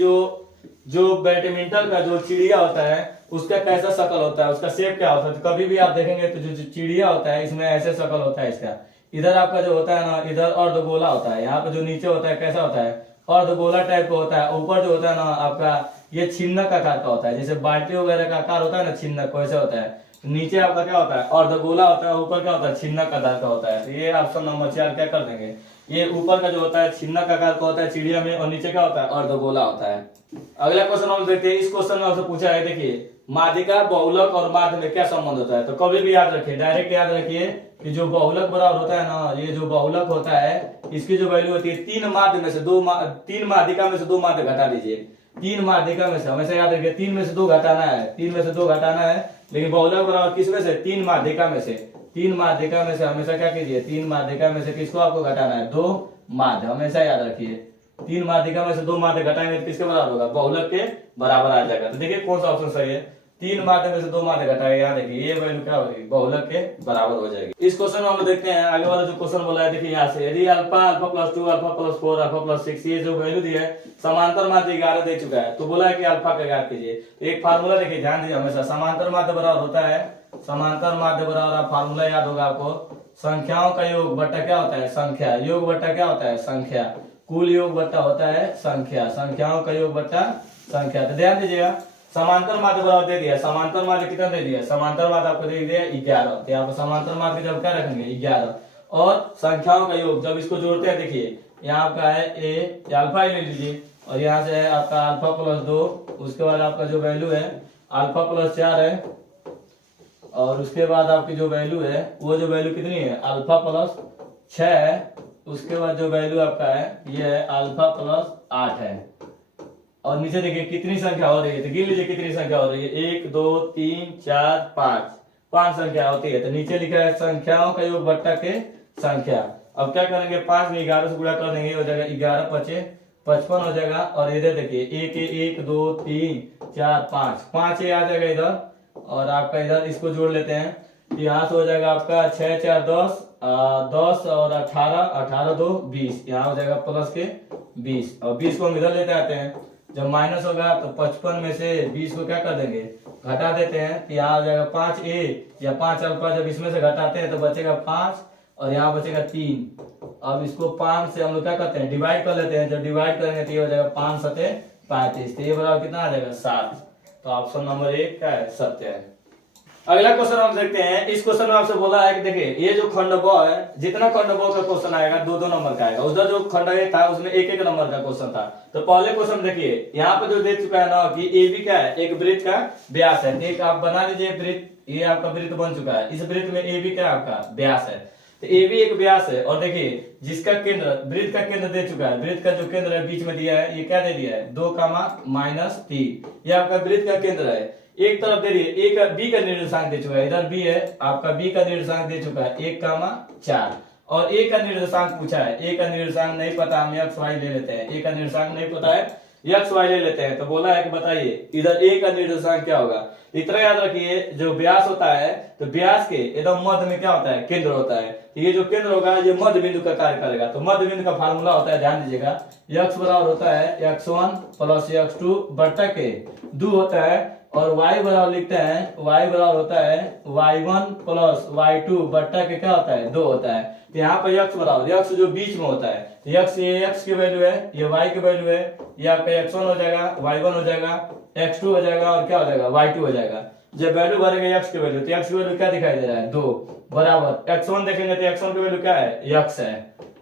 जो बैडमिंटन का जो चिड़िया होता है उसका कैसा शक्ल होता है, उसका शेप क्या होता है। तो कभी भी आप देखेंगे तो जो चिड़िया होता है इसमें ऐसे शक्ल होता है इसका। इधर आपका जो होता है ना, इधर अर्धगोला होता है, यहाँ पे जो नीचे होता है कैसा होता है, अर्धगोला टाइप का होता है। ऊपर जो होता है ना आपका ये छिन्नक आकार का होता है, जैसे बाल्टी वगैरह का आकार होता है ना छिन्नक, वैसे होता है। नीचे आपका क्या होता है, अर्धगोला होता है, ऊपर क्या होता है, छिन्नक आकार का होता है। तो ये ऑप्शन नंबर 4 क्या कर देंगे, ये ऊपर का जो होता है छिन्नक आकार का होता है चिड़िया में, और नीचे क्या होता है, अर्धगोला होता है। अगला क्वेश्चन हम देखते हैं। इस क्वेश्चन में आपसे पूछा है, देखिए माध्यिका, बहुलक और माध्य में क्या संबंध होता है। तो कभी भी याद रखिए, डायरेक्ट याद रखिए कि जो बहुलक बराबर होता है ना, ये जो बहुलक होता है इसकी जो वैल्यू होती है 3 माध्य में से 3 माध्यिका में से 2 माध्य घटा दीजिए। 3 माध्यिका में से हमेशा याद रखिए 3 में से 2 घटाना है, 3 में से 2 घटाना है। लेकिन बहुलक बराबर किस में से, 3 माध्यिका में से। 3 माध्यिका में से हमेशा क्या कीजिए, 3 माध्यिका में से किसको आपको घटाना है, 2 माध्य, हमेशा याद रखिए। 3 माध्यिका में से 2 माध्य घटाएंगे तो किसके बराबर होगा, बहुलक के बराबर आ जाएगा। तो देखिए कौन सा ऑप्शन सही है, 3 माध्य में से 2 माध्य घटाएंगे, यहाँ देखिए ये वैल्यू क्या होगी, बहुलक के बराबर हो जाएगी। इस क्वेश्चन में हम लोग देखते हैं आगे वाला जो क्वेश्चन बोला है, देखिए यहाँ से यदि alpha, alpha plus 2, alpha plus 4, alpha plus 6 ये जो वैल्यू दी है समांतर माध्य 11 दे चुका है, तो बोला है कि अल्फा का ज्ञात कीजिए। तो एक फार्मूला देखिए, ध्यान दीजिए, हमेशा समांतर माध्य बराबर होता है, समांतर माध्य बराबर फार्मूला याद होगा आपको, संख्याओं का योग बट्टा क्या होता है, संख्या, योग बट्टा क्या होता है, संख्या, कुल योग बट्टा होता है संख्या, संख्याओं का योग बट्टा संख्या। तो ध्यान दीजिएगा, समांतर माध्य बराबर दे दिया, समांतर माध्य कितना दे दिया, समांतर माध्य आपको दे दिया 11। तो यहाँ पर समांतर माध्य जब क्या रखेंगे 11, और संख्याओं का योग जब इसको जोड़ते हैं, देखिए यहाँ आपका है ए, अल्फा ले लीजिए, और यहाँ से है आपका अल्फा प्लस 2, उसके बाद आपका जो वैल्यू है अल्फा प्लस 4 है, और उसके बाद आपकी जो वैल्यू है वो जो वैल्यू कितनी है, अल्फा प्लस 6 है। उसके बाद जो वैल्यू आपका है ये है अल्फा प्लस 8 है। और नीचे देखिए कितनी संख्या हो रही है, तो गिन लीजिए कितनी संख्या हो रही है, 1 2 3 4 5 संख्या होती है। तो नीचे लिखा है संख्याओं का योग बट्टा के संख्या। अब क्या करेंगे, 5 में 11 से गुणा कर देंगे, हो जाएगा 11 5 55 हो जाएगा। और इधर देखिए 1 2 3 4 5 आ जाएगा इधर, और आपका इधर इसको जोड़ लेते हैं, यहाँ से हो जाएगा आपका 6 4 10 10 और 18 2 20, यहाँ हो जाएगा प्लस के 20, और 20 को हम इधर लेते आते हैं। जब माइनस होगा तो 55 में से 20 को क्या कर देंगे, घटा देते हैं, तो यहाँ हो जाएगा 5a या 5 अल्फा, जब इसमें से घटाते हैं तो बचेगा 5 और यहाँ बचेगा 3। अब इसको 5 से हम लोग क्या करते हैं, डिवाइड कर लेते हैं। जब डिवाइड करेंगे तो ये हो जाएगा 5 7 35, तो ये बराबर कितना आ जाएगा 7। तो ऑप्शन नंबर 1 क्या है, सत्य है। अगला क्वेश्चन हम देखते हैं। इस क्वेश्चन में आपसे बोला है कि देखिए ये जो खंड ब है, जितना खंड ब का क्वेश्चन आएगा 2-2 नंबर का आएगा। उधर जो खंड ए था उसमें 1-1 नंबर का क्वेश्चन था। तो पहले क्वेश्चन देखिए, यहाँ पे जो दे चुका है ना कि ए बी क्या है, एक वृत्त का व्यास है। एक आप बना लीजिए वृत्त, ये आपका वृत्त बन चुका है। इस वृत्त में ए बी क्या आपका व्यास है, तो ए बी एक व्यास है। और देखिए जिसका केंद्र, वृत्त का केंद्र दे चुका है, वृत्त का जो केंद्र है बीच में दिया है, ये क्या दे दिया है 2, -3, ये आपका वृत्त का केंद्र है। एक तरफ दे दिए, एक बी का निर्देशांक दे चुका है, इधर बी है आपका, बी का निर्देशांक दे चुका है 1, 4, और ए का निर्देशांक पूछा है। ए का निर्देशांक नहीं पता, हम एक्स वाई ले लेते हैं। ए का निर्देशांक नहीं पता है, एक्स वाई ले लेते हैं। तो बोला है कि बताइए इधर ए का निर्देशांक क्या होगा। इतना याद रखिए, जो व्यास होता है तो व्यास के एकदम मध्य में क्या होता है, केंद्र होता है। ये जो केंद्र होगा ये मध्य बिंदु का कार्य करेगा। तो मध्य बिंदु का फार्मूला होता है, ध्यान दीजिएगा, x बराबर होता है x1 प्लस x2 बट्टा के 2 होता है, और y बराबर लिखते हैं, y बराबर होता है y1 प्लस y2 बट्टा के क्या होता है 2 होता है। तो यहाँ पर x बराबर, x जो बीच में होता है, तो x ये x की वैल्यू है, ये y की वैल्यू है, ये आपका x1 हो जाएगा, y1 हो जाएगा, x2 हो जाएगा, और क्या हो जाएगा y2 हो जाएगा। जब वैल्यू भरेंगे x की वैल्यू, तो x की वैल्यू क्या दिखाई दे रहा है 2 बराबर x1 देखेंगे तो x1 की वैल्यू क्या है x है,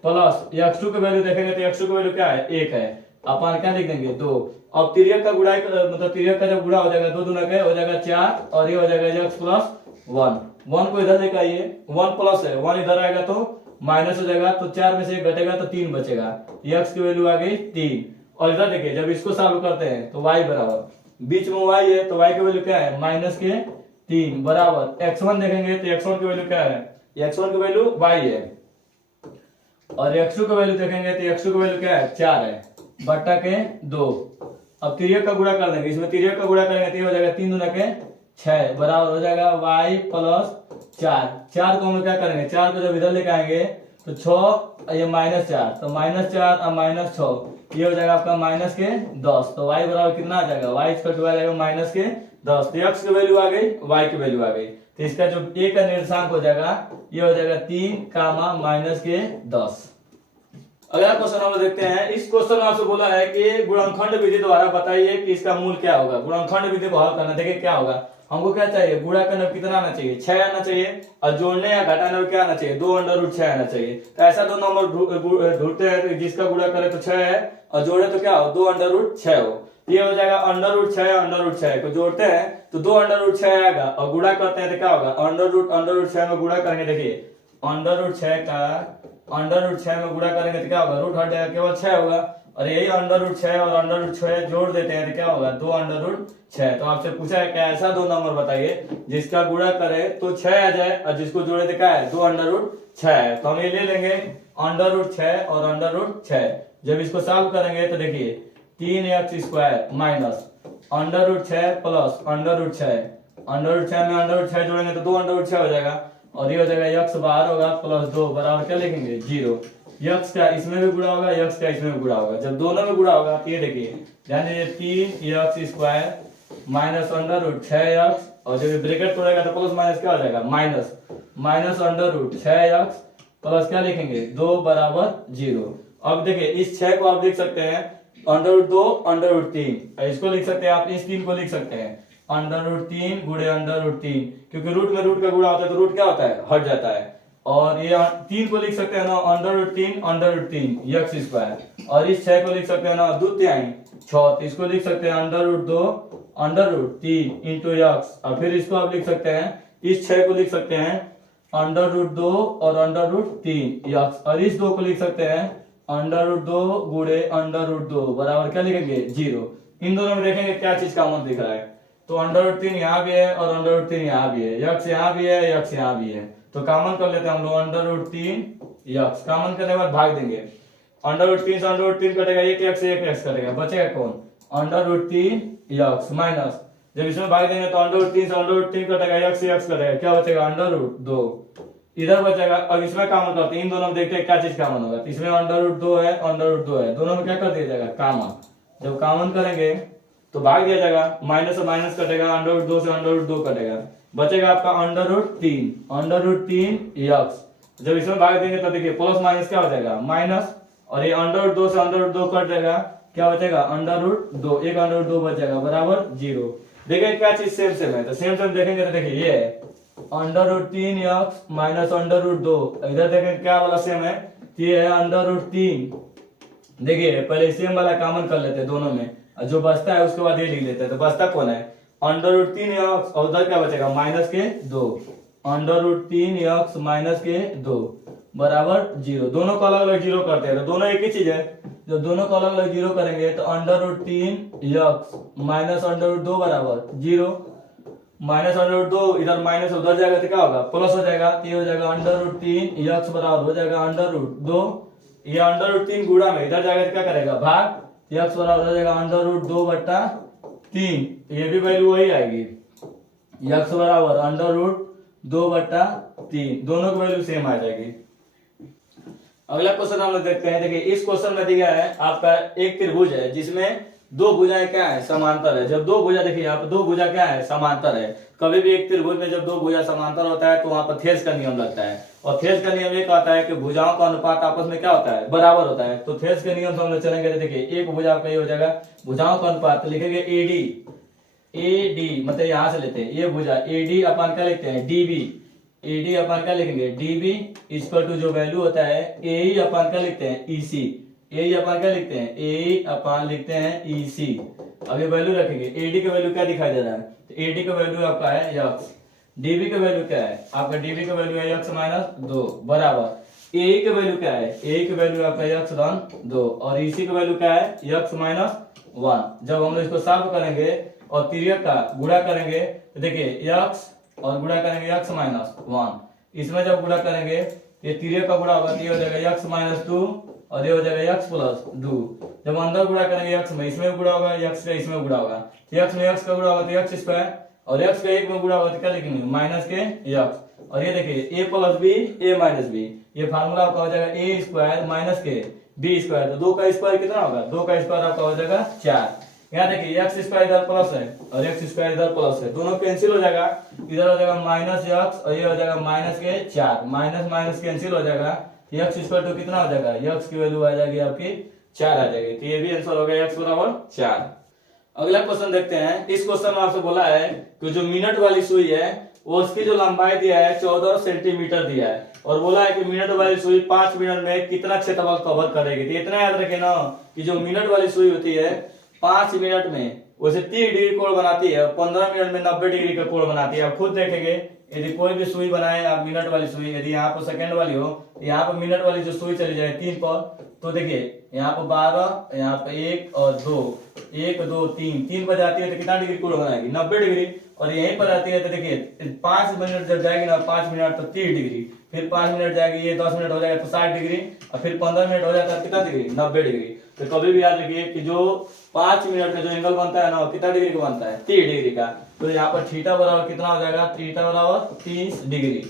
प्लस x2 की वैल्यू देखेंगे तो x2 की वैल्यू क्या है 1 है, अपन क्या लिख देंगे 2। अब तिर्यक का गुणा, मतलब तिर्यक का जब गुणा हो जाएगा 2 दूना के हो जाएगा 4, और ये हो जाएगा x प्लस 1 को इधर लेकर आइए, 1 प्लस है 1 इधर आएगा तो माइनस हो जाएगा, तो 4 में से 1 घटेगा तो 3 बचेगा, x की वैल्यू आ गई 3। और इधर देखिए जब इसको सॉल्व करते हैं तो y बराबर, बीच में y है तो y की वैल्यू क्या है -3 बराबर x1 देखेंगे तो x1 की वैल्यू क्या है, x1 की वैल्यू y है, और x2 की वैल्यू देखेंगे तो x2 की वैल्यू क्या है 4 है बटा के 2। अब तिर्यक का गुणा कर देंगे, इसमें तिर्यक का गुणा करेंगे तो ये हो जाएगा 3 दूना के 6 बराबर हो जाएगा y प्लस 4। 4 को हम क्या करेंगे, 4 को जब इधर लेके आएंगे तो 6 ये -4 तो -4 और -6 ये हो जाएगा आपका -10। तो y बराबर कितना आ जाएगा, y इसका आ जाएगा -10। तो x की वैल्यू आ गई, y की वैल्यू आ गई, तो इसका जो a का निर्देशांक हो जाएगा ये हो जाएगा 3 -10। अगला क्वेश्चन हम लोग देखते हैं। इस क्वेश्चन में आपसे बोला है कि गुणनखंड विधि द्वारा बताइए कि इसका मूल क्या होगा। गुणनखंड विधि को हल करना, देखिए क्या होगा, हमको क्या चाहिए, गुणा करने में कितना आना चाहिए 6 आना चाहिए, और जोड़ने या घटाने में क्या आना चाहिए 2√6 आना चाहिए। तो ऐसा दो नंबर ढूंढते हैं तो जिसका गुणा करे तो 6 है और जोड़े तो क्या हो 2√6 हो, ये हो जाएगा √6 को जोड़ते हैं तो 2√6 आएगा, और गुणा करते हैं तो क्या होगा √6 में गुणा करेंगे, देखिए √6 में गुणा करेंगे तो क्या होगा, रूट हट जाएगा, केवल 6 होगा, और यही √6 और √6 जोड़ देते हैं तो क्या होगा 2√6। तो आपसे पूछा है क्या ऐसा दो नंबर बताइए जिसका गुणा करे तो 6 आ जाए और जिसको जोड़े तो क्या है 2√6 है। तो हम ये ले लेंगे √6 और √6। जब इसको सॉल्व करेंगे तो देखिए 3x² माइनस √6 प्लस √6, √6 में √6 जोड़ेंगे तो 2√6 हो जाएगा, और ये हो जाएगा x बाहर होगा प्लस 2 बराबर क्या लिखेंगे 0। x का इसमें भी गुणा होगा, x का इसमें भी गुणा होगा, जब दोनों में गुणा होगा तो ये देखिए ध्यान दीजिए 3x² माइनस √6x, और जब ब्रैकेट तोड़ेगा तो प्लस माइनस क्या हो जाएगा माइनस √6x प्लस क्या लिखेंगे 2 बराबर 0। अब देखिए इस 6 को आप लिख सकते हैं √2 √3, इसको लिख सकते हैं आप, इस 3 को लिख सकते हैं √3 गुणे √3, क्योंकि रूट में रूट का गुणा होता है तो रूट क्या होता है हट जाता है, और ये 3 को लिख सकते हैं ना √3 x², और इस 6 को लिख सकते हैं ना 2 तिहाई 6, तो इसको लिख सकते हैं √2 √3 इंटू x, और फिर इसको आप लिख सकते हैं इस 6 को लिख सकते हैं √2 और √3 x, और इस 2 को लिख सकते हैं √2 गुणे √2 बराबर क्या लिखेंगे 0। इन दोनों में देखेंगे क्या चीज कॉमन दिख रहा है, तो √3 यहाँ भी है और √3 यहाँ भी है, x यहाँ भी है, x यहाँ भी है, तो कॉमन कर लेते हैं हम लोग √3 x, कॉमन करने के बाद भाग देंगे, √3 से √3 कटेगा, एक x कटेगा, बचेगा कौन √3 x माइनस, जब इसमें भाग देंगे तो √3 से √3 कटेगा, x कटेगा, क्या बचेगा √2 इधर बचेगा। अब इसमें कॉमन करते हैं, इन दोनों में देखते हैं क्या चीज कॉमन होगा, तो इसमें √2 है, दोनों में क्या कर दिया जाएगा कॉमन, जब कॉमन करेंगे तो भाग दिया जाएगा, माइनस से माइनस कटेगा, √2 से √2 कटेगा, बचेगा आपका √3 x, जब इसमें भाग देंगे तो देखिए प्लस माइनस क्या हो जाएगा माइनस, और ये √2 से √2 कट जाएगा, क्या बचेगा √2, एक √2 बचेगा बराबर 0। देखिए क्या चीज सेम सेम है, तो सेम सेम देखेंगे तो देखिए ये है √3 x माइनस √2, इधर देखेंगे क्या वाला सेम है, ये है √3, देखिए पहले सेम वाला कॉमन कर लेते हैं दोनों में, जो बचता है उसके बाद ये लिख लेते हैं, तो बचता कौन है √3 x, और उधर क्या बचेगा -2, √3 x -2 बराबर 0। दोनों को अलग अलग 0 करते हैं तो दोनों एक ही चीज है, जब दोनों को अलग अलग 0 करेंगे तो √3 x -2 बराबर 0, -√2 इधर माइनस उधर जाएगा तो क्या होगा प्लस हो जाएगा, ये हो जाएगा √3 x बराबर हो जाएगा √2, ये √3 गुणा में इधर जाएगा तो क्या करेगा भाग, x बराबर हो जाएगा √2 बटा 3, ये भी वैल्यू वही आएगी, x बराबर √2 बटा 3, दोनों की वैल्यू सेम आ जाएगी। अगला क्वेश्चन हम लोग देखते हैं। देखिए इस क्वेश्चन में दिया है आपका एक त्रिभुज है जिसमें दो भुजाएं क्या है समांतर है। जब दो भुजा देखिए यहाँ पे दो भुजा क्या है समांतर है, कभी भी एक त्रिभुज में जब दो भुजा समांतर होता है तो वहां पर थेस का नियम लगता है, और थेस का नियम ये कहता है कि भुजाओं का अनुपात आपस में क्या होता है बराबर होता है। तो थेस के नियम से हम लोग चलेंगे तो देखिए एक भुजा का ये हो जाएगा भुजाओं का अनुपात, लिखेंगे एडी मतलब यहाँ से लेते हैं ये भुजा एडी अपन क्या लिखते हैं डीबी, एडी अपन क्या लिखेंगे डीबी इक्वल टू जो वैल्यू होता है ए अपन क्या लिखते हैं ईसी, ए अपन क्या लिखते हैं ए अपन लिखते हैं ईसी। अब ये वैल्यू रखेंगे, एडी का वैल्यू क्या दिखाई दे रहा है, तो एडी का वैल्यू आपका है x, डीबी का वैल्यू क्या है आपका, डीबी का वैल्यू है x -2 बराबर ए की वैल्यू क्या है, ए की वैल्यू आपका यक्स धन 2 और इसी की वैल्यू क्या है यक्स माइनस 1। जब हम लोग इसको सॉल्व करेंगे और तिर्यक का गुणा करेंगे तो देखिए यक्स और गुणा करेंगे यक्स माइनस 1, इसमें जब गुणा करेंगे ये तिर्यक का गुणा होगा तो ये हो जाएगा यक्स माइनस 2 और ये हो जाएगा यक्स प्लस 2। जब अंदर गुणा करेंगे यक्स में, इसमें गुणा होगा यक्स का इसमें गुणा होगा, तो यक्स में यक्स का गुणा होगा तो यक्स स्क्वायर और यक्स का एक में गुणा होगा तो क्या लिखेंगे माइनस के यक्स। और ये देखिए ए प्लस बी ए माइनस बी, ये फार्मूला आपका हो जाएगा ए स्क्वायर माइनस के बी स्क्वायर। तो 2 का स्क्वायर कितना होगा, 2 का स्क्वायर आपका हो जाएगा 4। यहाँ देखिए एक्स स्क्वायर इधर प्लस है और एक्स स्क्वायर इधर प्लस है, दोनों कैंसिल हो जाएगा, इधर हो जाएगा माइनस एक्स और ये हो जाएगा माइनस के 4, माइनस माइनस कैंसिल हो जाएगा, एक्स स्क्वायर तो कितना हो जाएगा, एक्स की वैल्यू आ जाएगी आपकी 4 आ जाएगी। तो ये भी आंसर हो गया एक्स बराबर 4। अगला क्वेश्चन देखते हैं। इस क्वेश्चन में आपसे बोला है कि जो मिनट वाली सुई है वो उसकी जो लंबाई दिया है 14 सेंटीमीटर दिया है और बोला है कि मिनट वाली सुई 5 मिनट में कितना क्षेत्रफल कवर करेगी। तो इतना याद रखें ना कि जो मिनट वाली सुई होती है 5 मिनट में वैसे 30 डिग्री कोण बनाती है, 15 मिनट में 90 डिग्री का कोण बनाती है। आप खुद देखेंगे यदि कोई भी सुई बनाए आप मिनट वाली सुई, यदि यहाँ पर सेकंड वाली हो यहाँ पर मिनट वाली जो सुई चली जाए 3 पर, तो देखिए यहाँ पर 12, यहाँ पर 1 और 2, 1 2 3 पर जाती है तो कितना डिग्री कोण बनाएगी 90 डिग्री। और यहीं पर आती है तो देखिए 5 मिनट जब जाएगी ना 5 मिनट तो 30 डिग्री, फिर 5 मिनट जाएगी ये 10 मिनट हो जाएगा तो 60 डिग्री और फिर 15 मिनट हो जाता है कितना डिग्री 90 डिग्री। तो कभी भी याद रखिए कि जो 5 मिनट में जो एंगल बनता है ना कितना डिग्री का बनता है 30 डिग्री का। तो यहाँ पर थीटा बराबर कितना हो जाएगा, थीटा बराबर 30 डिग्री।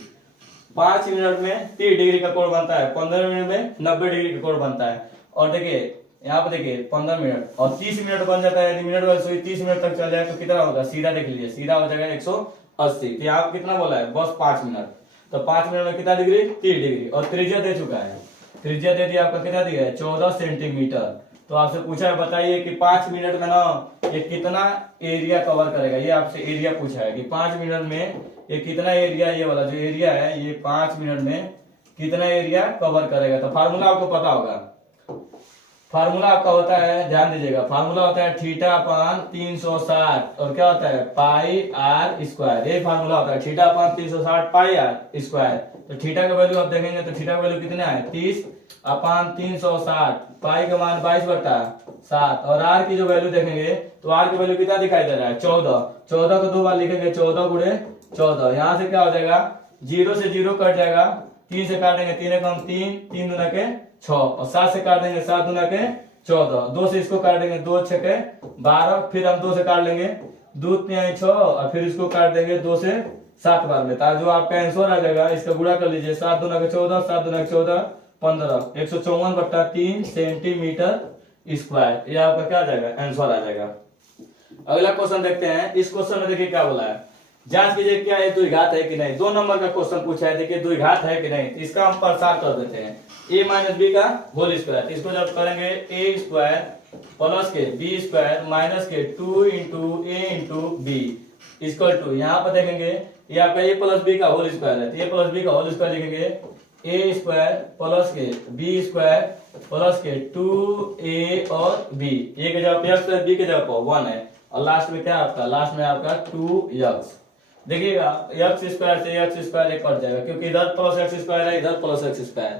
5 मिनट में 30 डिग्री का कोण बनता है, 15 मिनट में 90 डिग्री का कोण बनता है। और देखिए यहाँ पे देखिए 15 मिनट और 30 मिनट बन जाता है। यदि मिनट वाली सुई 30 मिनट तक चल जाए तो कितना होगा, सीधा देख लीजिए सीधा हो जाएगा 180। तो यहाँ पे कितना बोला है बस 5 मिनट, तो 5 मिनट में कितना डिग्री 30 डिग्री। और त्रिज्या दे चुका है, त्रिज्या दे दिया आपका कितना दिया है 14 सेंटीमीटर। तो आपसे पूछा है बताइए कि 5 मिनट में ना ये कितना एरिया कवर करेगा। ये आपसे एरिया पूछा है कि 5 मिनट में ये कितना एरिया, ये वाला जो एरिया है ये 5 मिनट में कितना एरिया कवर करेगा। तो फार्मूला आपको पता होगा, फार्मूला आपका होता है ध्यान दीजिएगा, फार्मूला होता है थीटा अपान 360 और क्या होता है पाई आर स्क्वायर। ये फार्मूला होता है theta upon 360 pi r square. तो थीटा का वैल्यू आप देखेंगे तो थीटा का वैल्यू कितना है 30 अपान 360, पाई का मान 22/7 और आर की जो वैल्यू देखेंगे तो आर की वैल्यू कितना दिखाई दे रहा है 14। 14 को 2 बार लिखेंगे 14 गुणे 14। यहाँ से क्या हो जाएगा 0 से 0 कट जाएगा, 3 से काटेंगे 3 कम 3, 3 दूना के 6 और 7 से काट देंगे 7 दूना के 14, 2 से इसको काट देंगे 2 6 के 12, फिर हम 2 से काट लेंगे 2 3 6 और फिर इसको काट देंगे 2 से 7 बार में। जो आपका आंसर आ जाएगा इसका गुणा कर लीजिए 7 दूना के 14, 7 दूना के 14 15, 154/3 सेंटीमीटर स्क्वायर। ये आपका क्या आ जाएगा आंसर आ जाएगा। अगला क्वेश्चन देखते हैं। इस क्वेश्चन में देखिए क्या बोला है, जांच कीजिए क्या ये द्विघात है कि नहीं। 2 नंबर का क्वेश्चन पूछा है, देखिए द्विघात है कि नहीं। इसका हम प्रसार कर देते हैं a माइनस बी का होल स्क्वायर। इसको जब करेंगे a स्क्वायर प्लस के b स्क्वायर माइनस के 2 into a into b equal to, यहाँ पर देखेंगे ये आपका a प्लस बी का होल स्क्वायर है, तो a प्लस बी का होल स्क्वायर लिखेंगे a स्क्वायर प्लस के b स्क्वायर प्लस के 2a और b। a के जगह x है, b के जगह 1 है और लास्ट में क्या आपका, लास्ट में आपका 2x। देखिएगा एक्स स्क्वायर से एक्स स्क्वायर एक कट जाएगा क्योंकि इधर प्लस एक्स स्क्वायर है, इधर प्लस एक्स स्क्वायर।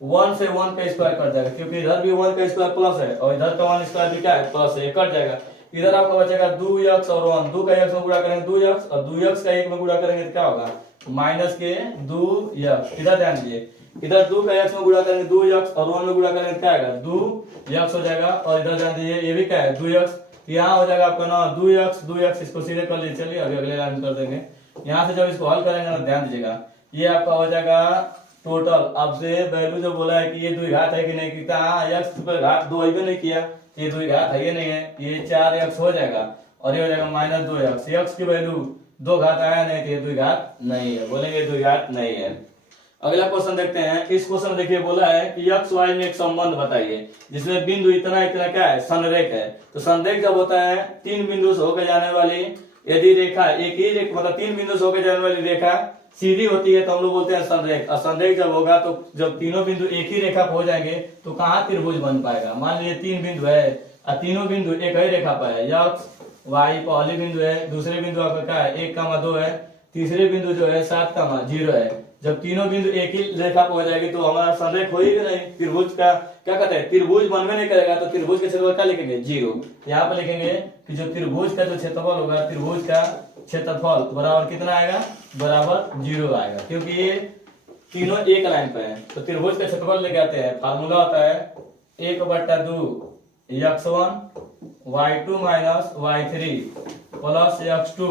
1 से 1 का स्क्वायर कट जाएगा क्योंकि इधर भी 1 का स्क्वायर प्लस है और इधर का 1 स्क्वायर भी क्या है प्लस है, कट जाएगा। इधर आपका बचेगा 2x और 1, 2 का x में गुणा करेंगे 2x और 2x का 1 में गुणा करेंगे तो क्या होगा माइनस के 2x। इधर ध्यान दीजिए, इधर 2 का x में गुणा करेंगे 2x और 1 में गुणा करेंगे क्या आएगा 2x हो जाएगा। और इधर ध्यान दीजिए ये भी क्या है 2x, यहाँ हो जाएगा आपका ना 2x, इसको सीधे कर लीजिए। चलिए अभी अगले लाइन कर देंगे। यहाँ से जब इसको हल करेंगे ना ध्यान दीजिएगा ये आपका हो जाएगा टोटल। अब से वैल्यू जो बोला है कि ये द्विघात है कि नहीं, कि एक्स पर घात 2 ही नहीं किया, ये द्विघात है ये नहीं है, ये 4x हो जाएगा और ये हो जाएगा माइनस 2x। x की वैल्यू 2 घात आया नहीं तो ये द्विघात नहीं है, बोलेंगे द्विघात नहीं है। अगला क्वेश्चन देखते हैं। इस क्वेश्चन में देखिए बोला है कि x y में एक संबंध बताइए जिसमें बिंदु इतना इतना क्या है संरेख है। तो संरेख जब होता है 3 बिंदु से होकर जाने वाली यदि रेखा एक ही रेखा मतलब 3 बिंदु से होकर जाने वाली रेखा सीधी होती है तो हम लोग बोलते हैं संरेख। और संरेख जब होगा तो जब तीनों बिंदु एक ही रेखा पर हो जाएंगे तो कहाँ त्रिभुज बन पाएगा। मान लीजिए 3 बिंदु है और तीनों बिंदु एक ही रेखा पर है, x y पहली बिंदु है, दूसरे बिंदु आपका क्या है 1, 2 है, तीसरे बिंदु जो है 7, 0 है। जब तीनों बिंदु एक ही रेखा पर हो जाएगी तो हमारा संरेख हो ही नहीं। त्रिभुज का क्या कहते हैं, त्रिभुज बनवे नहीं करेगा तो त्रिभुज के क्षेत्रफल क्या लिखेंगे, 0। यहाँ पर लिखेंगे कि जो त्रिभुज का जो क्षेत्रफल होगा, त्रिभुज का क्षेत्रफल बराबर कितना आएगा, बराबर 0 आएगा, क्योंकि ये तीनों एक लाइन पे हैं। तो त्रिभुज का क्षेत्रफल लेके आते हैं, फार्मूला होता है 1/2 x1 y2 minus y3 plus x2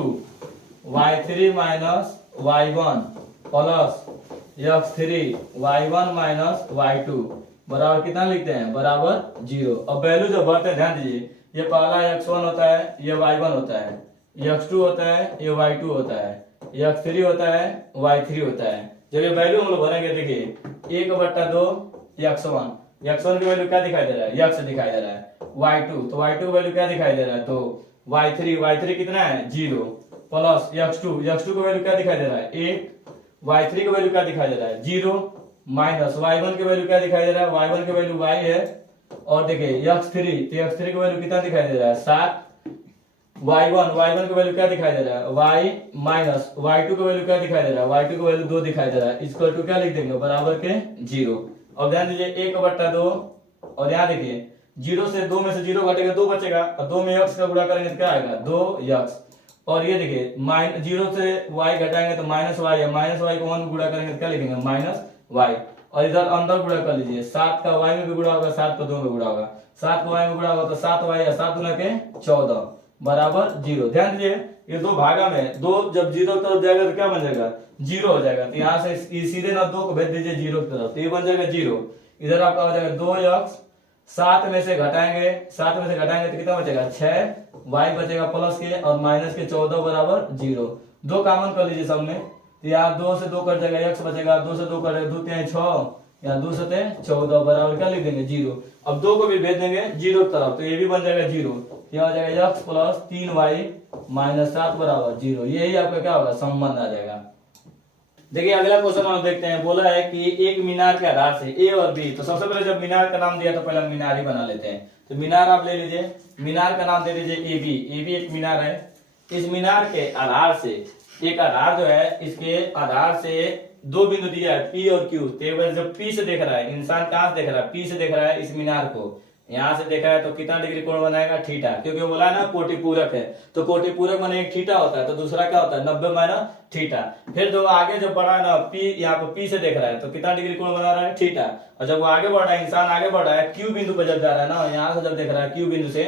y3 minus y1 plus x3 y1 minus y2 बराबर कितना लिखते हैं, बराबर 0। अब वैल्यू जो बढ़ते हैं ध्यान दीजिए, ये पहला x1 होता है, ये y1 होता है, x2 होता है, ये y2 होता है, x3 होता है, y3 होता है। जब ये वैल्यू हम लोग भरेंगे, देखिए 1/2 x1 की वैल्यू क्या दिखाई दे रहा है, x दिखाई दे रहा है, y2 तो y2 की वैल्यू क्या दिखाई दे रहा है, 2, y3 कितना है, 0 प्लस x2 की वैल्यू क्या दिखाई दे रहा है, 1, y3 की वैल्यू क्या दिखाई दे रहा है, 0 माइनस y1 की वैल्यू क्या दिखाई दे रहा है, y1 की वैल्यू y है, और देखिए x3 की वैल्यू कितना दिखाई दे रहा है, 7, y1 की वैल्यू क्या दिखाई दे रहा है, y माइनस y2 की वैल्यू क्या दिखाई दे रहा है, y2 की वैल्यू 2 दिखाई दे रहा है, इक्वल टू क्या लिख देंगे, बराबर के 0। अब ध्यान दीजिए 1/2 और यहाँ देखिए 0 से 2 में से 0 घटेगा 2 बचेगा, और 2 में x का गुणा करेंगे तो क्या आएगा, 2x। और ये देखिए 0 से y घटाएंगे तो -y है, -y को 1 गुणा करेंगे तो क्या लिखेंगे, -y। और इधर अंदर गुणा कर लीजिए, 7 का y में भी गुणा होगा, 7 का 2 में गुणा होगा, 7 का y में गुणा होगा तो 7y है, 7 गुना के 14 बराबर 0। ध्यान दीजिए ये दो भागा में, 2 जब 0 की तरफ जाएगा तो क्या बन जाएगा, 0 हो जाएगा। तो यहाँ से सीधे ना 2 को भेज दीजिए 0 की तरफ, तो ये बन जाएगा 0। इधर आपका हो जाएगा 2x, 7 में से घटाएंगे तो कितना बचेगा, 6, y बचेगा प्लस के और माइनस के 14 बराबर 0। 2 कॉमन कर लीजिए सब में, तो यहाँ 2 से 2 कट जाएगा, x बचेगा, 2 से 2 कट जाएगा, 2 3 6, यहाँ 2 से 14 बराबर क्या लिख देंगे, 0। अब 2 को भी भेज देंगे 0 की तरफ, तो ये भी बन जाएगा 0। यह हो जाएगा x प्लस 3y माइनस 7 बराबर 0। यही आपका क्या होगा, संबंध आ जाएगा। देखिए अगला क्वेश्चन हम देखते हैं, बोला है कि एक मीनार के आधार से ए और बी, तो सबसे पहले जब मीनार का नाम दिया तो पहले मीनार ही बना लेते हैं। तो मीनार आप ले लीजिए, मीनार का नाम दे दीजिए ए बी एक मीनार है। इस मीनार के आधार से एक आधार जो है, इसके आधार से 2 बिंदु दिया है P और Q। तो जब P से देख रहा है, इंसान कहां से देख रहा है, P से देख रहा है इस मीनार को, यहां से देखा है तो कितना डिग्री कोण बनाएगा, थीटा, क्योंकि बोला है ना कोटि पूरक है, तो कोटि पूरक माने एक थीटा होता है, तो दूसरा क्या होता है 90 माइनस थीटा। फिर जो आगे जब बढ़ा है ना, P यहाँ पे P से देख रहा है तो कितना डिग्री कोण बना रहा है, थीटा। और जब वो आगे बढ़ रहा है, इंसान आगे बढ़ रहा है, Q बिंदु पर जब जा रहा है ना, यहाँ से जब देख रहा है Q बिंदु से,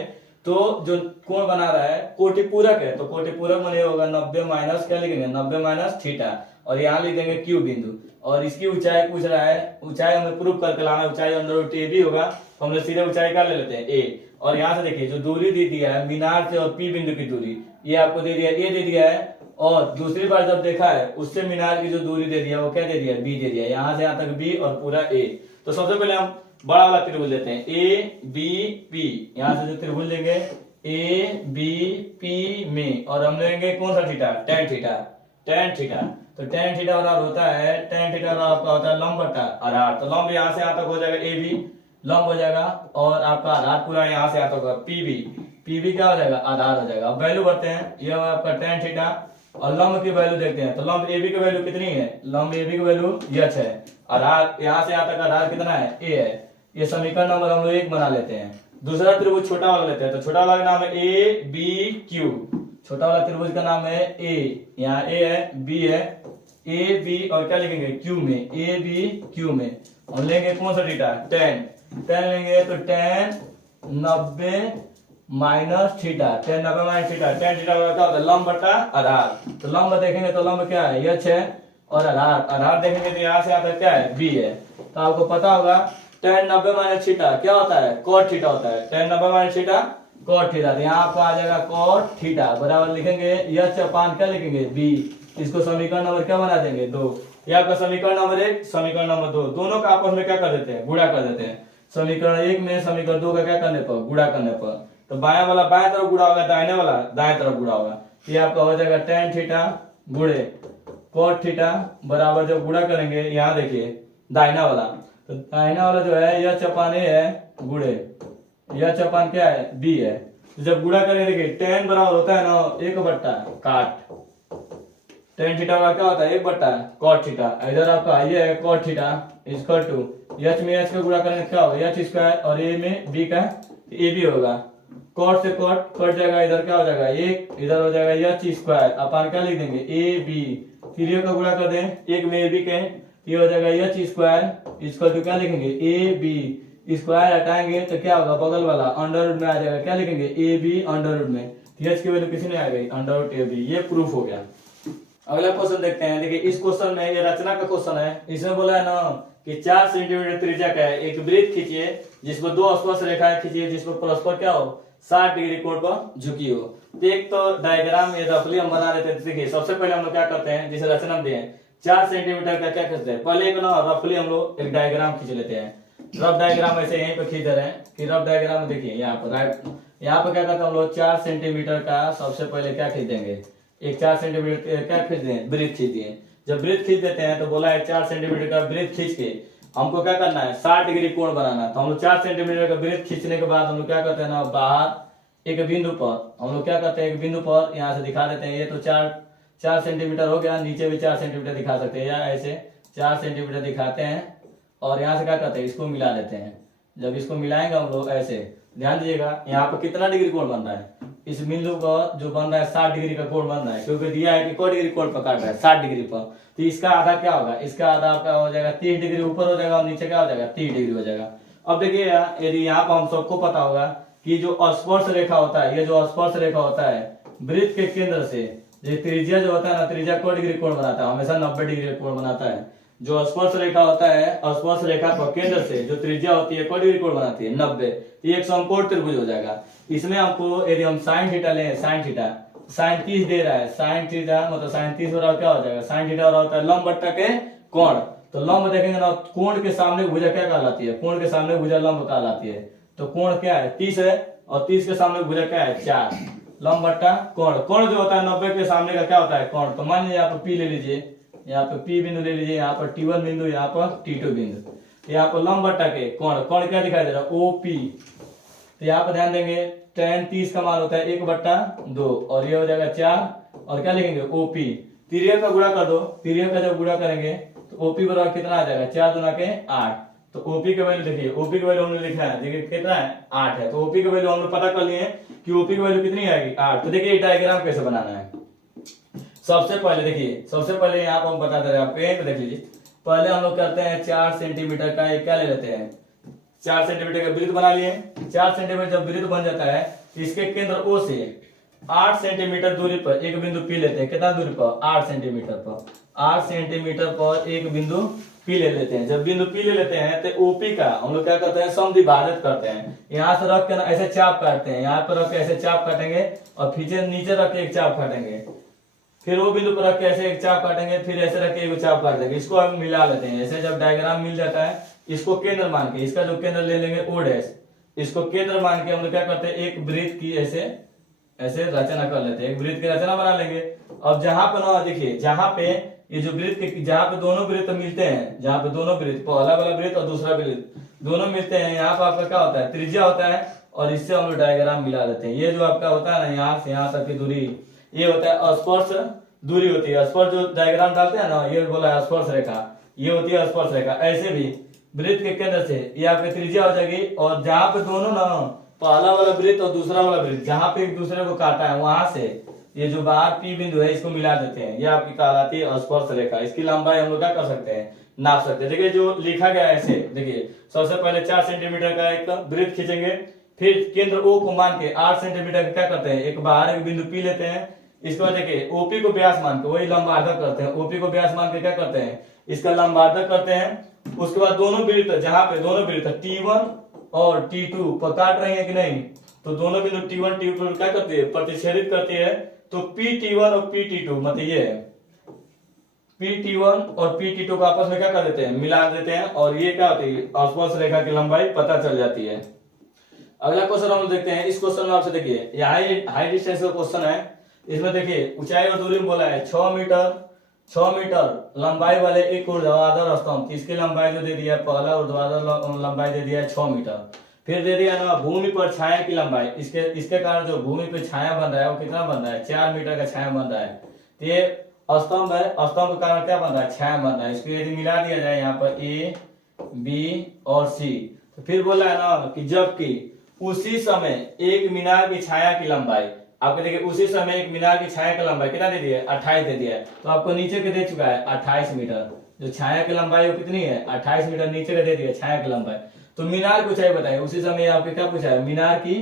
तो जो कोण बना रहा है कोटि पूरक है, तो कोटि पूरक माने होगा 90 माइनस क्या लिखेंगे, 90 माइनस थीटा, और यहाँ लिख देंगे Q बिंदु। और इसकी ऊंचाई पूछ रहा है, ऊंचाई हमें प्रूफ करके लाना है, ऊंचाई अंदर रूट ए भी होगा, तो हम लोग सीधे ऊंचाई क्या ले लेते हैं, ए। और यहाँ से देखिए जो दूरी दे दिया है मीनार से और पी बिंदु की दूरी, ये आपको दे दिया ए दे दिया है, और दूसरी बार जब देखा है उससे मीनार की जो दूरी दे दिया वो क्या दे दिया, बी दे दिया, यहाँ से यहाँ तक बी और पूरा ए। तो सबसे पहले हम बड़ा वाला त्रिभुज लेते हैं, ए बी पी। यहाँ से जो त्रिभुज लेंगे ए बी पी में, और हम लेंगे कौन सा थीटा, टेन थीटा। तो टेन थीटा बराबर होता है, टेन थीटा बराबर आपका होता है लंब बटा आधार। तो लंब यहाँ से यहाँ तक हो जाएगा ए बी, लंब हो जाएगा, और आपका आधार पूरा यहाँ से यहाँ तक होगा पीबी क्या हो जाएगा, आधार हो जाएगा। अब वैल्यू बढ़ते हैं, ये आपका टेन थीटा, और लंब की वैल्यू देखते हैं। तो लंब ए बी की वैल्यू कितनी है, लंब ए बी की वैल्यू h है, आधार यहाँ से यहाँ तक आधार कितना है, ए है। ये समीकरण नंबर हम लोग 1 बना लेते हैं। दूसरा त्रिभुज छोटा वाला लेते हैं, तो छोटा वाला का नाम है ए बी क्यू। छोटा वाला त्रिभुज का नाम है ए, यहाँ ए है, बी है, ए बी और क्या लिखेंगे क्यू में, ए बी क्यू में। हम लेंगे कौन सा थीटा, टेन लेंगे, तो ten 90 minus theta, ten 90 minus theta, tan theta क्या होता है, लंब बटा आधार। तो लंब देखेंगे तो लंब क्या है, h है, और आधार देखेंगे तो यहाँ से आता है क्या है, b है। तो आपको पता होगा टेन 90 माइनस थीटा क्या होता है, कॉट थीटा होता है, tan 90 minus theta cot theta. तो यहाँ आपको आ जाएगा कॉट थीटा बराबर लिखेंगे h अपान क्या लिखेंगे, b। इसको समीकरण नंबर क्या बना देंगे, 2। ये आपका समीकरण नंबर 1, समीकरण नंबर 2, दोनों का आपस में क्या कर देते हैं, गुणा कर देते हैं। समीकरण 1 में समीकरण 2 का क्या करने पर, गुणा करने पर, तो बायां वाला बाएं तरफ गुणा होगा, दाहिने वाला दाएं तरफ गुणा होगा। ये आपका हो जाएगा टेन थीटा गुणे कॉट थीटा बराबर, जब गुणा करेंगे यहाँ देखिए दाहिना वाला, तो दाहिना वाला जो है यह चपान ए है गुणे यह चपान क्या है, बी है। तो जब गुणा करेंगे देखिए टेन बराबर होता है ना 1 बट्टा काट, टेन थीटा वाला क्या होता है 1/cot थीटा। इधर आपका ये है cot theta equal to H में एच का गुणा करने क्या होगा एच स्क्वायर और ए में बी का ए बी होगा। कॉट से कॉट कट जाएगा, इधर क्या हो जाएगा एक, इधर हो जाएगा एच स्क्वायर अपन क्या लिख देंगे ए बी, फिर ये का गुणा कर दें एक में ए बी के, ये हो जाएगा एच स्क्वायर इक्वल टू क्या लिखेंगे ए बी, स्क्वायर हटाएंगे तो क्या होगा बगल वाला अंडर रूट में आ जाएगा, क्या लिखेंगे ए बी अंडर रूट में, एच की वैल्यू किसी में आ गई अंडर रूट ए बी। ये प्रूफ हो गया। अगला क्वेश्चन देखते हैं। देखिए इस क्वेश्चन में ये रचना का क्वेश्चन है, इसमें बोला है ना कि 4 सेंटीमीटर त्रिज्या का है एक वृत्त खींचिए जिसमें दो स्पर्श रेखाएं खींचिए जिसमें परस्पर क्या हो 60 डिग्री कोण पर झुकी हो। तो एक तो डायग्राम ये रफली हम बना देते हैं। देखिए सबसे पहले हम लोग क्या करते हैं, जिसे रचना में दिए 4 सेंटीमीटर का क्या खींचते हैं, पहले एक ना रफली हम लोग एक डायग्राम खींच लेते हैं। रफ डायग्राम ऐसे यहीं पे खींच दे रहे हैं कि रफ डायग्राम में देखिए यहाँ पर यहाँ पे क्या करते हैं हम लोग 4 सेंटीमीटर का सबसे पहले क्या खींच देंगे, एक 4 सेंटीमीटर क्या खींच दें वृत्त खींच दिए। जब वृत्त खींच देते हैं तो बोला है 4 सेंटीमीटर का वृत्त खींच के हमको क्या करना है 60 डिग्री कोण बनाना है। तो हम लोग 4 सेंटीमीटर का वृत्त खींचने के बाद हम लोग क्या करते हैं ना बाहर एक बिंदु पर हम लोग क्या करते हैं एक बिंदु पर यहाँ से दिखा देते हैं। ये तो 4 सेंटीमीटर हो गया, नीचे भी 4 सेंटीमीटर दिखा सकते हैं या ऐसे 4 सेंटीमीटर दिखाते हैं और यहाँ से क्या करते हैं इसको मिला देते हैं। जब इसको मिलाएंगे हम लोग ऐसे ध्यान दीजिएगा यहाँ पर कितना डिग्री कोण बन रहा है, इस बिंदु का जो बन रहा है 60 डिग्री का कोण बन रहा है क्योंकि दिया है कि कोई डिग्री कोण पर काट रहा है 60 डिग्री पर। तो इसका आधा क्या होगा, इसका आधा आपका हो जाएगा 30 डिग्री ऊपर हो जाएगा और नीचे क्या हो जाएगा 30 डिग्री हो जाएगा। अब देखिए यदि यहाँ पर हम सबको पता होगा कि जो स्पर्श रेखा होता है, ये जो स्पर्श रेखा होता है वृत्त के केंद्र से ये त्रिज्या जो होता है ना त्रिज्या कोई डिग्री कोण बनाता है, हमेशा 90 डिग्री कोण बनाता है। जो स्पर्श रेखा होता है स्पर्श रेखा पर केंद्र से जो त्रिज्या होती है कोई डिग्री कोण बनाती है 90, ये एक समकोण त्रिभुज हो जाएगा। इसमें हमको यदि हम साइन थीटा लें, साइन थीटा साइन 30 दे रहा है, साइन थीटा मतलब साइन 30 हो रहा है क्या हो जाएगा साइन थीटा हो रहा होता है लंब बट्टा के कोण। तो लंब देखेंगे ना कोण के सामने भुजा क्या कहलाती है, कोण के सामने भुजा लंब कहलाती है। तो कोण क्या है 30 है और 30 के सामने भुजा क्या है 4, लंब बट्टा कोण। कोण जो होता है 90 के सामने का क्या होता है कोण। तो मान लीजिए यहाँ पर पी ले लीजिए, यहाँ पे P बिंदु ले लीजिए, यहाँ पर T1 बिंदु, यहाँ पर T2 बिंदु, यहाँ पर लंब बट्टा के कोण। कोण क्या दिखाई दे रहा है OP। तो यहाँ पर ध्यान देंगे tan 30 का मान होता है 1/2 और ये हो जाएगा 4 और क्या लिखेंगे OP। तिर्यक का गुणा कर दो, तिर्यक का जब गुणा करेंगे तो OP बराबर कितना आ जाएगा 4 दूना के 8। तो OP का वैल्यू देखिए, OP का वैल्यू हमने लिखा है देखिए कितना है 8 है। तो OP का वैल्यू हमने पता कर लिए कि OP की वैल्यू कितनी आएगी 8। तो देखिए डायग्राम कैसे बनाना है। सबसे पहले देखिए सबसे पहले यहाँ पर हम बता दे रहे हैं आपको, यहीं पे देख लीजिए। पहले हम लोग करते हैं 4 सेंटीमीटर का एक क्या ले लेते हैं 4 सेंटीमीटर का वृत्त बना लिए। 4 सेंटीमीटर जब वृत्त बन जाता है इसके केंद्र O से 8 सेंटीमीटर दूरी पर एक बिंदु P लेते हैं। कितना दूरी पर 8 सेंटीमीटर पर, 8 सेंटीमीटर पर एक बिंदु P ले लेते हैं। जब बिंदु P ले लेते हैं तो OP का हम लोग क्या करते हैं समद्विभाजक करते हैं। यहाँ से रख के ना ऐसे चाप काटते हैं, यहाँ पर रख के ऐसे चाप काटेंगे और फिर नीचे रख के एक चाप काटेंगे, फिर वो बिंदु पर रख के ऐसे एक चाप काटेंगे, फिर ऐसे रख के एक चाप काट देंगे। इसको हम मिला लेते हैं। ऐसे जब डायग्राम मिल जाता है इसको केंद्र मान के, इसका जो केंद्र ले लेंगे O डैश, इसको केंद्र मान के हम लोग क्या करते हैं एक वृत्त की ऐसे ऐसे रचना कर लेते हैं, एक वृत्त की रचना बना लेंगे। अब जहां पर ना देखिए जहां पे ये जो वृत्त के जहां पे दोनों वृत्त मिलते हैं, जहां पे दोनों वृत्त पहला वाला वृत्त और दूसरा वृत्त दोनों मिलते हैं, यहाँ पर आपका क्या होता है त्रिज्या होता है और इससे हम लोग डायग्राम मिला देते हैं। ये जो आपका होता है ना यहाँ से यहाँ तक की दूरी ये होता है स्पर्श दूरी होती है। स्पर्श जो डायग्राम डालते हैं ना ये बोला है स्पर्श रेखा, ये होती है स्पर्श रेखा। ऐसे भी वृत्त के केंद्र से ये आपकी त्रिज्या हो जाएगी और जहां पे दोनों ना पहला वाला वृत्त और दूसरा वाला वृत्त जहां पे एक दूसरे को काटा है वहां से ये जो बाहर P बिंदु है इसको मिला देते हैं। ये आपकी कहलाती है स्पर्श रेखा। इसकी लंबाई हम लोग क्या कर सकते हैं नाप सकते हैं। देखिए जो लिखा गया है ऐसे देखिए सबसे पहले 4 सेंटीमीटर का एक वृत्त खींचेंगे, फिर केंद्र O को मान के 8 सेंटीमीटर का क्या करते हैं एक बाहर एक बिंदु P लेते हैं। इसके बाद देखिए OP को व्यास मान के वही लंबार्धक करते हैं, OP को व्यास मान के क्या करते हैं इसका लंबार्धक करते हैं। उसके बाद दोनों वृत्त जहां पे दोनों वृत्त T1 और T2 पर काट रही है कि नहीं, तो दोनों बिंदु T1 T2 क्या करती है प्रतिच्छेदित करती है। तो PT1 और PT2 मतलब ये है PT1 और PT2 को आपस में क्या कर देते हैं मिला देते हैं और ये क्या होती है स्पर्श रेखा की लंबाई पता चल जाती है। अगला क्वेश्चन हम देखते हैं। इस क्वेश्चन में आपसे देखिए ये हाई डिस्टेंस का क्वेश्चन है। इसमें देखिए ऊंचाई और दूरी में बोला है 6 मीटर लंबाई वाले एक ऊर्ध्वाधर स्तंभ, इसकी लंबाई जो दे दिया है पहला ऊर्ध्वाधर लंबाई दे दिया है 6 मीटर। फिर दे दिया ना भूमि पर छाया की लंबाई, इसके कारण जो भूमि पर छाया बन रहा है वो कितना बन रहा है 4 मीटर का छाया बन रहा है। तो ये स्तंभ है, स्तंभ का कारण क्या बन रहा है, छाया बन रहा है। इसको यदि मिला दिया जाए यहाँ पर ए बी और सी, तो फिर बोला है ना कि जबकि उसी समय एक मीनार की छाया की लंबाई, आपको देखिए उसी समय एक मीनार की छाया की लंबाई कितना दे दिया है, 28 दे दिया है। तो आपको नीचे के दे चुका है 28 मीटर, जो छाया की लंबाई वो कितनी है, 28 मीटर नीचे का दे दिया छाया की लंबाई। तो मीनार की ऊंचाई बताइए, उसी समय आपके क्या पूछा है, मीनार की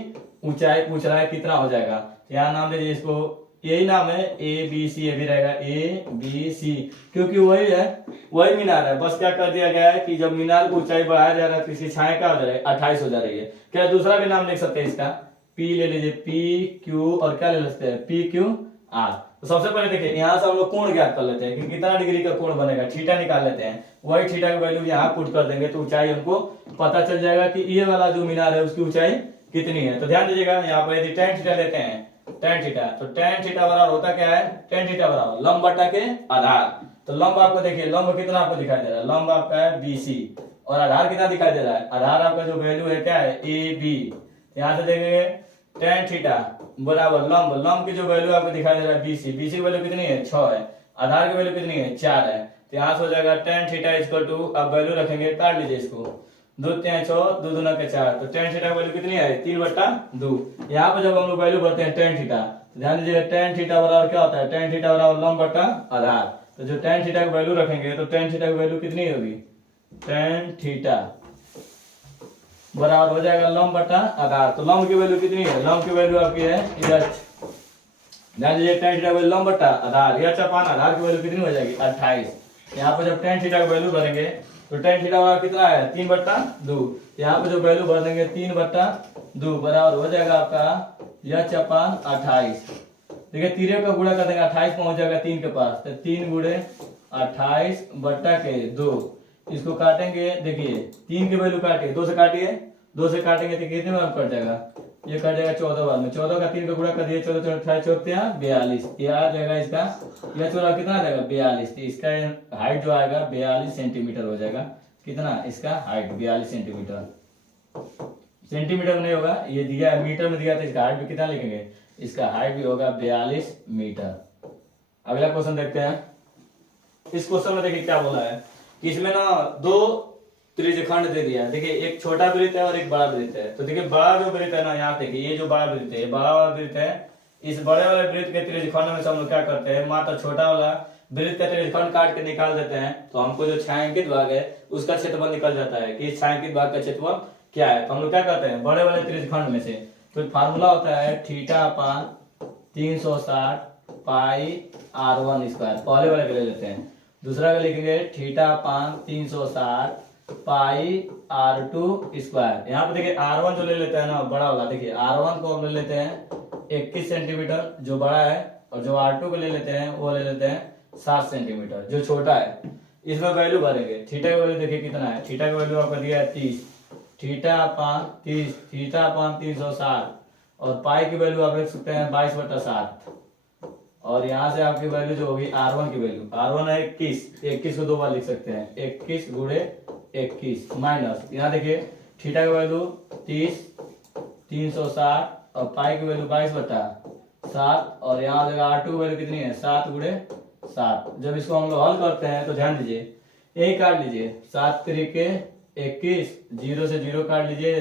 ऊंचाई पूछ रहा है कितना हो जाएगा। तो यहाँ नाम लीजिए इसको, यही नाम है ए बी सी, ये भी रहेगा ए बी सी, क्योंकि वही है, वही मीनार है। बस क्या कर दिया गया है कि जब मीनार की ऊंचाई बढ़ाया जा रहा है तो इसकी छाया क्या हो जा रही है, 28 हो जा रही है। क्या दूसरा भी नाम लिख सकते हैं इसका, पी ले लीजिए, पी क्यू, और क्या ले सकते हैं, पी क्यू आर। तो सबसे पहले देखिए यहाँ से हम लोग कोण ज्ञात कर लेते हैं कि कितना डिग्री का कोण बनेगा, थीटा निकाल लेते हैं। वही थीटा का वैल्यू यहाँ पुट कर देंगे तो ऊंचाई हमको पता चल जाएगा कि ये वाला जो मीनार है उसकी ऊंचाई कितनी है। तो ध्यान दीजिएगा यहाँ पर यदि tan थीटा लेते हैं, tan थीटा, तो tan थीटा बराबर होता क्या है, tan थीटा बराबर लंब बटा के आधार। तो लंब आपको देखिए, लंब कितना आपको दिखाई दे रहा है, लंब आपका है BC, और आधार कितना दिखाई दे रहा है, आधार आपका जो वैल्यू है क्या है, AB। यहाँ से देखेंगे tan थीटा बराबर लंब, लंब की जो वैल्यू आपको दिखाई दे रहा है BC, BC की वैल्यू कितनी है, 6 है, आधार की वैल्यू कितनी है, 4 है। तो यहाँ से हो जाएगा tan थीटा इक्वल टू, अब वैल्यू रखेंगे, काट लीजिए इसको, 2 3 6, 2 दूना के 4, तो tan थीटा की वैल्यू कितनी है, 3/2। यहाँ पे जब हम लोग वैल्यू भरते हैं tan थीटा, तो ध्यान दीजिए tan थीटा बराबर क्या होता है, tan थीटा बराबर लंब बटा आधार। तो जो tan थीटा की वैल्यू रखेंगे तो tan थीटा की वैल्यू कितनी होगी, tan थीटा बराबर हो जाएगा लंब बटा आधार। तो लंब की वैल्यू कितनी है, लंब की वैल्यू आपकी है h, ध्यान दीजिए tan थीटा की वैल्यू लंब बटा आधार, h अपान आधार की वैल्यू कितनी हो जाएगी, 28। यहाँ पे जब tan थीटा की वैल्यू भरेंगे तो tan थीटा बराबर कितना है, 3/2। यहाँ पे जो वैल्यू भर देंगे 3/2 बराबर हो जाएगा आपका h अपान 28। देखिए तीरे का गुणा कर देंगे, 28 पहुंच जाएगा 3 के पास, तो 3 गुणे 28 बट्टा के 2, इसको काटेंगे, देखिए 3 की वैल्यू काटिए, 2 से काटिए, 2 से काटेंगे तो कितने बार कट जाएगा, ये कट जाएगा 14 बार में, 14 का 3 का गुणा कर दिए, 14 28 42, यह आ जाएगा इसका, यह 14 कितना आ जाएगा 42। तो इसका हाइट जो आएगा 42 सेंटीमीटर हो जाएगा, कितना इसका हाइट 42 सेंटीमीटर, सेंटीमीटर में नहीं होगा, ये दिया है मीटर में दिया, तो इसका हाइट भी कितना लिखेंगे, इसका हाइट भी होगा 42 मीटर। अगला क्वेश्चन देखते हैं। इस क्वेश्चन में देखिए क्या बोला है कि इसमें ना 2 त्रिज्यखंड दे दिया है। देखिए एक छोटा वृत्त है और एक बड़ा वृत्त है। तो देखिए बड़ा जो वृत्त है ना, यहाँ देखिए ये जो बड़ा वृत्त है, बड़ा वाला वृत्त है, इस बड़े वाले वृत्त के त्रिज्यखंड में से हम लोग क्या करते हैं, मात्र छोटा वाला वृत्त का त्रिज्यखंड काट के निकाल देते हैं, तो हमको जो छायांकित भाग है उसका क्षेत्रफल निकल जाता है कि इस छायांकित भाग का क्षेत्रफल क्या है। तो हम लोग क्या करते हैं, बड़े वाले त्रिज्यखंड में से, तो फार्मूला होता है थीटा अपान 360 पाई r1 स्क्वायर, पहले वाले के ले लेते हैं। दूसरा का लिखेंगे थीटा अपान 360 पाई r2 स्क्वायर। यहाँ पे देखिए r1 जो ले लेते हैं ना बड़ा वाला, देखिए r1 को हम ले लेते हैं 21 सेंटीमीटर जो बड़ा है, और जो r2 को ले लेते हैं वो ले लेते हैं 7 सेंटीमीटर जो छोटा है। इसमें वैल्यू भरेंगे, थीटा का वैल्यू देखिए कितना है, थीटा का वैल्यू आपका दिया है 30, थीटा अपान 30, थीटा अपान 360, और पाई की वैल्यू आप लिख सकते हैं 22/7, और यहाँ से आपकी वैल्यू जो होगी r1 की वैल्यू, r1 है 21 को 2 बार लिख सकते हैं, 21 गुणे 21 माइनस, यहाँ देखिए थीटा की वैल्यू 30, 360, और पाई की वैल्यू 22/7, और यहाँ देखिए r2 की वैल्यू कितनी है 7 गुणे 7। जब इसको हम लोग हल करते हैं तो ध्यान दीजिए, यही काट लीजिए, 7 तरीके 21, 0 से 0 काट लीजिए,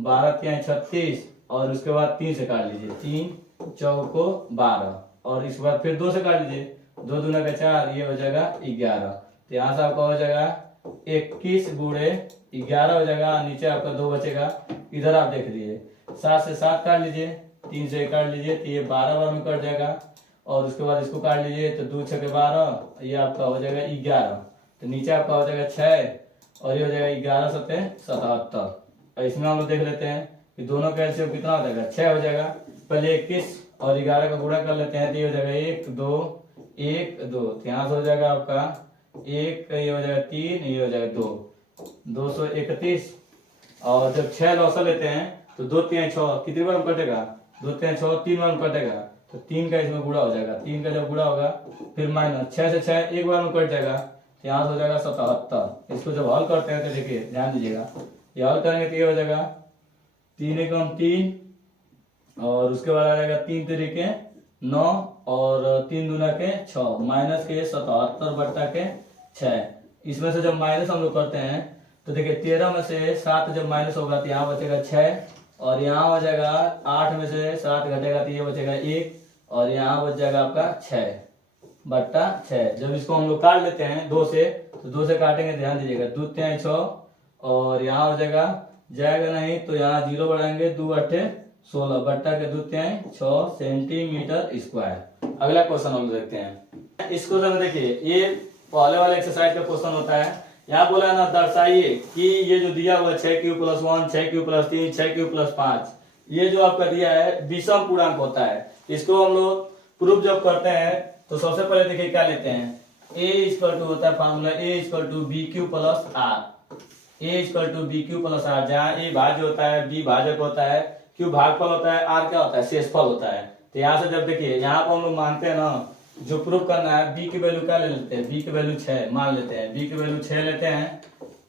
12 तिहाई 36, और उसके बाद 3 से काट लीजिए, 3 चौको 12, और इसके बाद फिर 2 से काट लीजिए, 2 दूना का 4, ये हो जाएगा 11। तो यहाँ से आपका हो जाएगा 21 गुणे 11 हो जाएगा, नीचे आपका 2 बचेगा, इधर आप देख लीजिए 7 से 7 काट लीजिए, 3 से काट लीजिए, तो ये 12 बार में कट जाएगा, और उसके बाद इसको काट लीजिए तो 2 6 12, ये आपका हो जाएगा 11, तो नीचे आपका हो जाएगा 6, और ये हो जाएगा 11 7 77। इसमें हम लोग देख लेते हैं कि दोनों का एलसीएम कितना हो जाएगा, 6 हो जाएगा। पहले 21 और 11 का गुणा कर लेते हैं, तो ये हो जाएगा 1 2 1 2, तो यहाँ से हो जाएगा आपका 1, ये हो जाएगा 3, ये हो जाएगा 2, 231, और जब 6 लौसा लेते हैं तो 2 3 6 कितनी बार में कटेगा, 2 3 6 3 बार में कटेगा, तो 3 का इसमें गुणा हो जाएगा, 3 का जब गुणा होगा फिर माइनस 6 से 6 एक बार में कट जाएगा, तो यहाँ से हो जाएगा 77। इसको जब हल करते हैं तो देखिए ध्यान दीजिएगा, ये हल करेंगे तो ये हो जाएगा 3 एकम 3, और उसके बाद आ जाएगा 3 तरीके 9, और 3 दूना के 6 माइनस के 77 बट्टा के 6। इसमें से जब माइनस हम लोग करते हैं तो देखिए 13 में से 7 जब माइनस होगा तो यहाँ बचेगा 6 और यहाँ हो जाएगा 8 में से 7 घटेगा तो ये बचेगा 1 और यहाँ बच जाएगा आपका 6 बट्टा 6। जब इसको हम लोग काट लेते हैं 2 से तो 2 से काटेंगे, ध्यान दीजिएगा 2 3 6 और यहाँ हो जाएगा नहीं तो यहाँ 0 बढ़ाएंगे 2 8 16 बट्टा के 2 3 6 सेंटीमीटर स्क्वायर। अगला क्वेश्चन हम देखते हैं। इस क्वेश्चन में देखिए ये पहले वाले एक्सरसाइज का क्वेश्चन होता है। यहाँ बोला ना दर्शाइए कि ये जो दिया हुआ 6q + 1 6q + 3 6q + 5 ये जो आपका दिया है विषम पूर्णांक होता है। इसको हम लोग प्रूफ जब करते हैं तो सबसे पहले देखिए क्या लेते हैं, a होता है formula a = bq + r। a = bq + r, जहाँ a भाज्य होता है, b भाजक होता है, q भागफल होता है, r क्या होता है शेषफल होता है। तो यहाँ से जब देखिए यहाँ पर हम लोग मानते हैं ना जो प्रूफ करना है b की वैल्यू क्या ले लेते हैं, b की वैल्यू 6 मान लेते हैं, b की वैल्यू 6 लेते हैं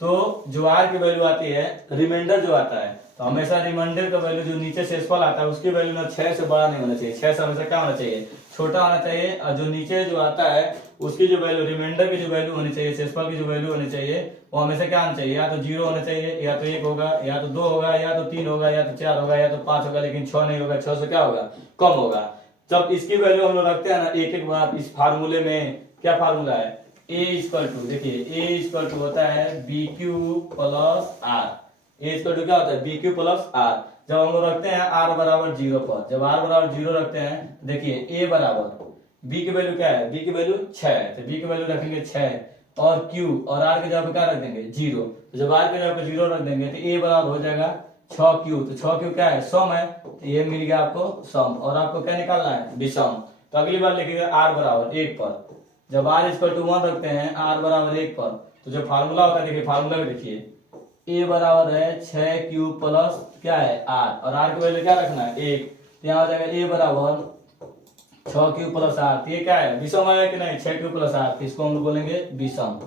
तो जो r की वैल्यू आती है रिमाइंडर जो आता है तो हमेशा रिमाइंडर का वैल्यू जो नीचे शेषफल आता है उसकी वैल्यू ना 6 से बड़ा नहीं होना चाहिए, 6 से हमेशा क्या होना चाहिए छोटा होना चाहिए। और जो नीचे जो आता है उसकी जो वैल्यू रिमाइंडर की जो वैल्यू होनी चाहिए, शेषफल की जो वैल्यू होनी चाहिए वो हमेशा क्या होना चाहिए, या तो 0 होना चाहिए, या तो 1 होगा, या तो 2 होगा, या तो 3 होगा, या तो 4 होगा, या तो 5 होगा, लेकिन 6 नहीं होगा, 6 से क्या होगा कम होगा। जब इसकी वैल्यू हम लोग रखते हैं ना एक एक बार इस फार्मूले में, क्या फार्मूला है a देखिए a होता है bq + r। a क्या होता है bq + r। जब हम लोग रखते हैं r = 0 पर, जब r = 0 रखते हैं देखिए a बराबर b की वैल्यू क्या है, b की वैल्यू 6 तो b की वैल्यू रखेंगे 6 और q और r के जगह पे क्या रख देंगे 0। तो जब r के जगह पे 0 रख देंगे तो a बराबर हो जाएगा 6q। तो 6q क्या है सम है, तो ये मिल गया आपको सम और आपको क्या निकालना है विषम। तो अगली बार लिखेंगे r = 1 पर, जब r = 1 रखते हैं r = 1 पर तो जो फार्मूला होता है देखिए फार्मूला में देखिए a बराबर है 6q प्लस क्या है r और r की वैल्यू क्या रखना है 1। तो यहाँ हो जाएगा a बराबर 6q + r। तो ये क्या है विषम आया कि नहीं 6q + r, तो इसको हम लोग बोलेंगे विषम।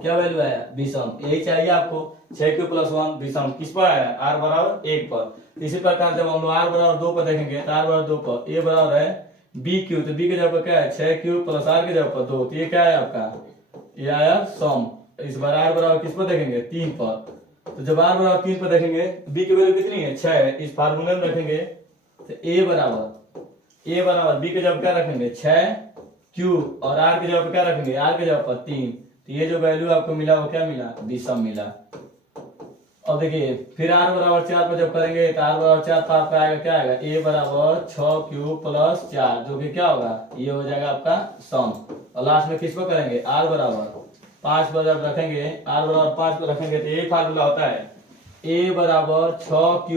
क्या वैल्यू आया विषम, यही चाहिए आपको 6q + 1 विषम किस पर आया r = 1 पर। इसी प्रकार जब हम लोग r = 2 पर देखेंगे तो r = 2 पर a बराबर है bq, तो b की जगह पर क्या है 6q + r की जगह पर 2, तो ये क्या है आपका ये आया सम। इस बार r बराबर किस पर देखेंगे 3 पर, तो जब r = 3 पर देखेंगे b की वैल्यू कितनी है 6 है, इस फार्मूले में रखेंगे तो a बराबर b की जगह क्या रखेंगे 6q और r की जगह पर क्या रखेंगे r की जगह पर 3। तो ये जो वैल्यू आपको मिला वो क्या मिला विषम मिला। और देखिए फिर r = 4 पर जब करेंगे तो r = 4 पर आपका आएगा क्या आएगा a बराबर 6q + 4 जो कि क्या होगा ये हो जाएगा आपका सम। और लास्ट में किसको करेंगे r = 5 पर जब रखेंगे r = 5 पर रखेंगे तो ये फार्मूला होता है a = 6q,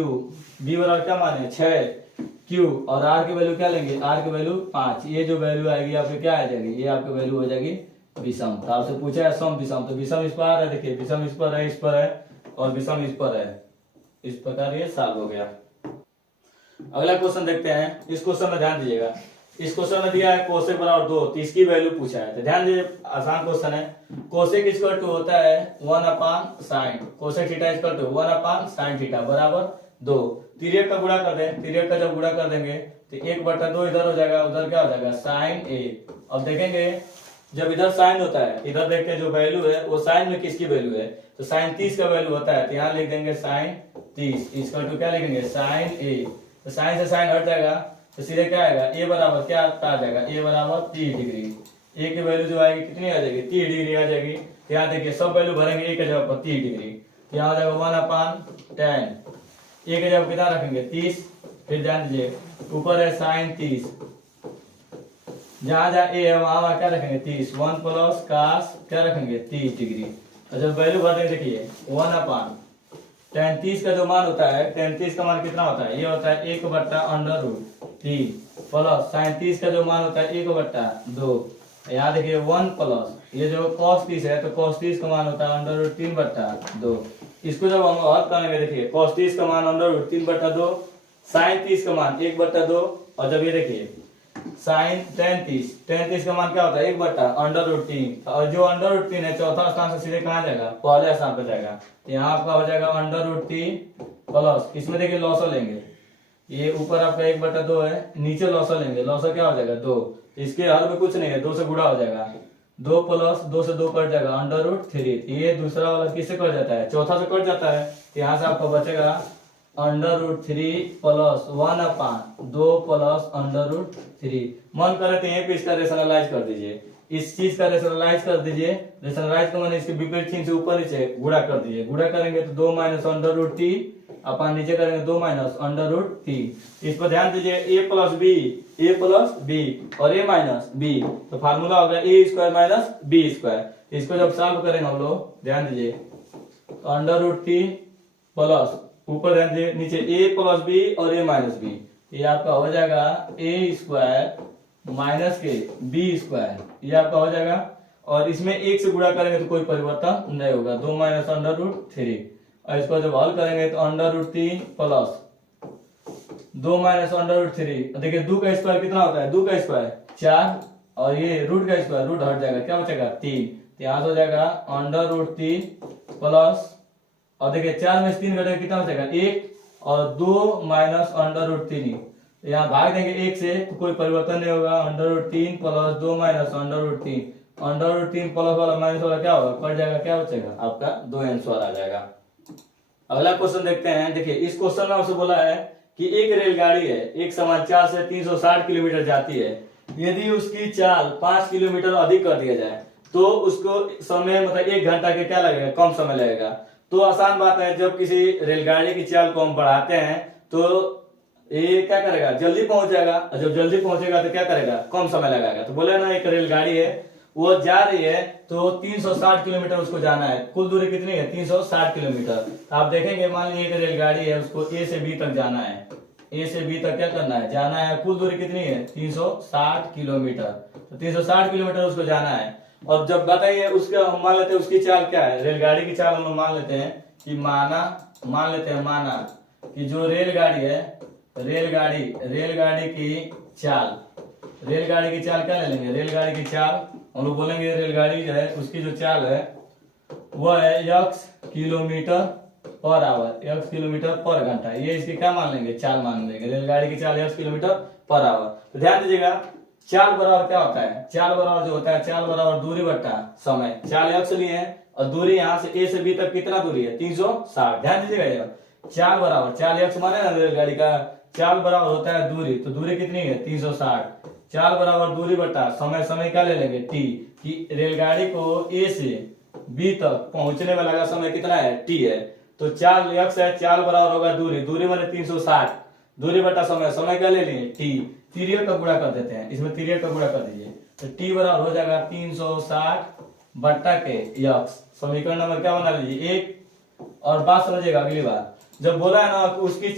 b बराबर क्या माने 6q और r की वैल्यू क्या लेंगे r की वैल्यू 5। ये जो वैल्यू आएगी आपकी क्या आ जाएगी ये आपकी वैल्यू हो जाएगी विषम। तो आपसे पूछा है सम विषम, तो विषम इस पर है, देखिए विषम इस पर है और विषम इस पर है, इस प्रकार ये सॉल्व हो गया। अगला क्वेश्चन देखते हैं। इस क्वेश्चन में ध्यान दीजिएगा, इस क्वेश्चन में दिया है कोसेक = 2 तो इसकी वैल्यू पूछा है। तो ध्यान दीजिए आसान क्वेश्चन है। कोसेक = होता है 1/sin, cosec theta = 1/sin theta बराबर 2। तिर्यक का गुणा कर दें, तिर्यक का जब गुणा कर देंगे तो 1/2 इधर हो जाएगा, उधर क्या हो जाएगा sin a। अब देखेंगे जब इधर साइन होता है इधर देखते हैं जो वैल्यू है वो साइन में किसकी वैल्यू है, तो sin 30 का वैल्यू होता है तो यहाँ लिख देंगे sin 30 इसका क्या लिखेंगे sin a। तो साइन से साइन हट जाएगा तो सीधे क्या आएगा a बराबर क्या आ जाएगा a बराबर 30 डिग्री। a की वैल्यू जो आएगी कितनी आ जाएगी 30 डिग्री आ जाएगी। तो यहाँ देखिए सब वैल्यू भरेंगे a के जगह पर 30 डिग्री, तो यहाँ आ जाएगा 1/10। a के जगह कितना रखेंगे 30, फिर ध्यान दीजिए ऊपर है sin 30, जहां जहां ए है वहां क्या रखेंगे 30, 1 + cos क्या रखेंगे 30 डिग्री। और जब वैल्यू भर देंगे देखिए 1/tan 30 का जो मान होता है tan 30 का मान कितना होता है ये होता है 1/√3 प्लस sin 30 का जो मान होता है 1/2। यहाँ देखिए 1 प्लस ये जो cos 30 है तो cos 30 का मान होता है √3/2। इसको जब हम हल करेंगे देखिए cos 30 का मान √3/2, sin 30 का मान 1/2 और जब ये देखिए sin tan 30 का मान क्या होता है 1/√3 और जो √3 है चौथा स्थान से सीधे कहाँ जाएगा पहले स्थान पर जाएगा। तो यहाँ आपका हो जाएगा √3 प्लस इसमें देखिए लॉस लेंगे ये ऊपर आपका 1/2 है, नीचे लौसा लेंगे, लौसा क्या हो जाएगा 2, इसके हल में कुछ नहीं है, 2 से गुणा हो जाएगा, 2 प्लस 2 से 2 कट जाएगा √3। ये दूसरा वाला किससे कट जाता है, चौथा से कट जाता है, तो यहाँ से आपका बचेगा √3 प्लस 1/2 प्लस √3। मन करे तो यहीं पे इसका रेशनलाइज कर दीजिए, इस चीज का रेशनलाइज कर दीजिए। रेशनलाइज को मैंने इसके विपरीत चिन्ह से ऊपर नीचे गुणा कर दीजिए, गुणा करेंगे तो 2 माइनस √3, अपन नीचे करेंगे 2 माइनस √3। इस पर ध्यान दीजिए, a प्लस बी और a माइनस बी, तो फार्मूला होगा a² माइनस b²। इसको जब सॉल्व करेंगे हम लोग, ध्यान दीजिए, तो √3 प्लस ऊपर ध्यान दीजिए नीचे a प्लस बी और a माइनस बी, ये आपका हो जाएगा a² माइनस के b², ये आपका हो जाएगा। और इसमें 1 से गुणा करेंगे तो कोई परिवर्तन नहीं होगा, 2 माइनस √3। और इसको जब हल करेंगे तो √3 प्लस 2 माइनस √3, देखिए 2 का स्क्वायर कितना होता है, 2 का स्क्वायर 4, और ये रूट का स्क्वायर, रूट हट जाएगा, क्या बचेगा 3, तो यहाँ से हो जाएगा √3 प्लस, और देखिए 4 में से 3 घटेगा कितना बचेगा 1, और 2 माइनस √3, यहाँ भाग देंगे 1 से तो कोई परिवर्तन नहीं होगा, √3 प्लस 2 माइनस √3 प्लस वाला माइनस वाला क्या होगा, कट जाएगा, क्या बचेगा आपका 2 आंसर आ जाएगा। अगला क्वेश्चन देखते हैं। देखिए इस क्वेश्चन में आपसे बोला है कि एक रेलगाड़ी है, एक समान चाल से 360 किलोमीटर जाती है, यदि उसकी चाल 5 किलोमीटर अधिक कर दिया जाए तो उसको समय मतलब 1 घंटा के क्या लगेगा, कम समय लगेगा। तो आसान बात है, जब किसी रेलगाड़ी की चाल को हम बढ़ाते हैं तो ये क्या करेगा, जल्दी पहुंच जाएगा, और जब जल्दी पहुंचेगा तो क्या करेगा, कम समय लगाएगा। तो बोले ना एक रेलगाड़ी है, वो जा रही है तो 360 किलोमीटर उसको जाना है, कुल दूरी कितनी है 360 किलोमीटर। तो आप देखेंगे मान लीजिए एक रेलगाड़ी है, उसको ए से बी तक जाना है, ए से बी तक क्या करना है, जाना है, कुल दूरी कितनी है 360 किलोमीटर, तो 360 किलोमीटर उसको जाना है। और जब बताइए उसका हम मान लेते हैं उसकी चाल क्या है, रेलगाड़ी की चाल हम लोग मान लेते हैं कि माना कि जो रेलगाड़ी है, रेलगाड़ी की चाल क्या ले लेंगे, रेलगाड़ी की चाल हम लोग बोलेंगे रेलगाड़ी जो है उसकी जो चाल है वह है x kilometre per hour, x kilometre पर घंटा, ये इसकी क्या मान लेंगे, चाल मान लेंगे, रेलगाड़ी की चाल x किलोमीटर पर आवर। तो ध्यान दीजिएगा चाल बराबर क्या होता है, चाल बराबर जो होता है, चाल बराबर दूरी बट्टा समय, चाल x लिए हैं और दूरी यहाँ से a से b तक कितना दूरी है 360। ध्यान दीजिएगा चाल बराबर, चाल x माने ना रेलगाड़ी का, चाल बराबर होता है दूरी, तो दूरी कितनी है 360, चाल बराबर दूरी बटा समय, समय क्या ले लेंगे t, कि रेलगाड़ी को a से b तक पहुंचने में लगा समय कितना है t है। तो चाल x है, चाल बराबर होगा दूरी, दूरी माने 360, दूरी बटा समय, समय क्या ले लिए t, तिर्यक का गुणा कर देते हैं, इसमें तिर्यक का गुणा कर दीजिए, तो t बराबर हो जाएगा 360 बट्टा के x। समीकरण नंबर क्या बना लीजिए 1। और बात समझिएगा अगली बार, जब बोला है ना कि उसकी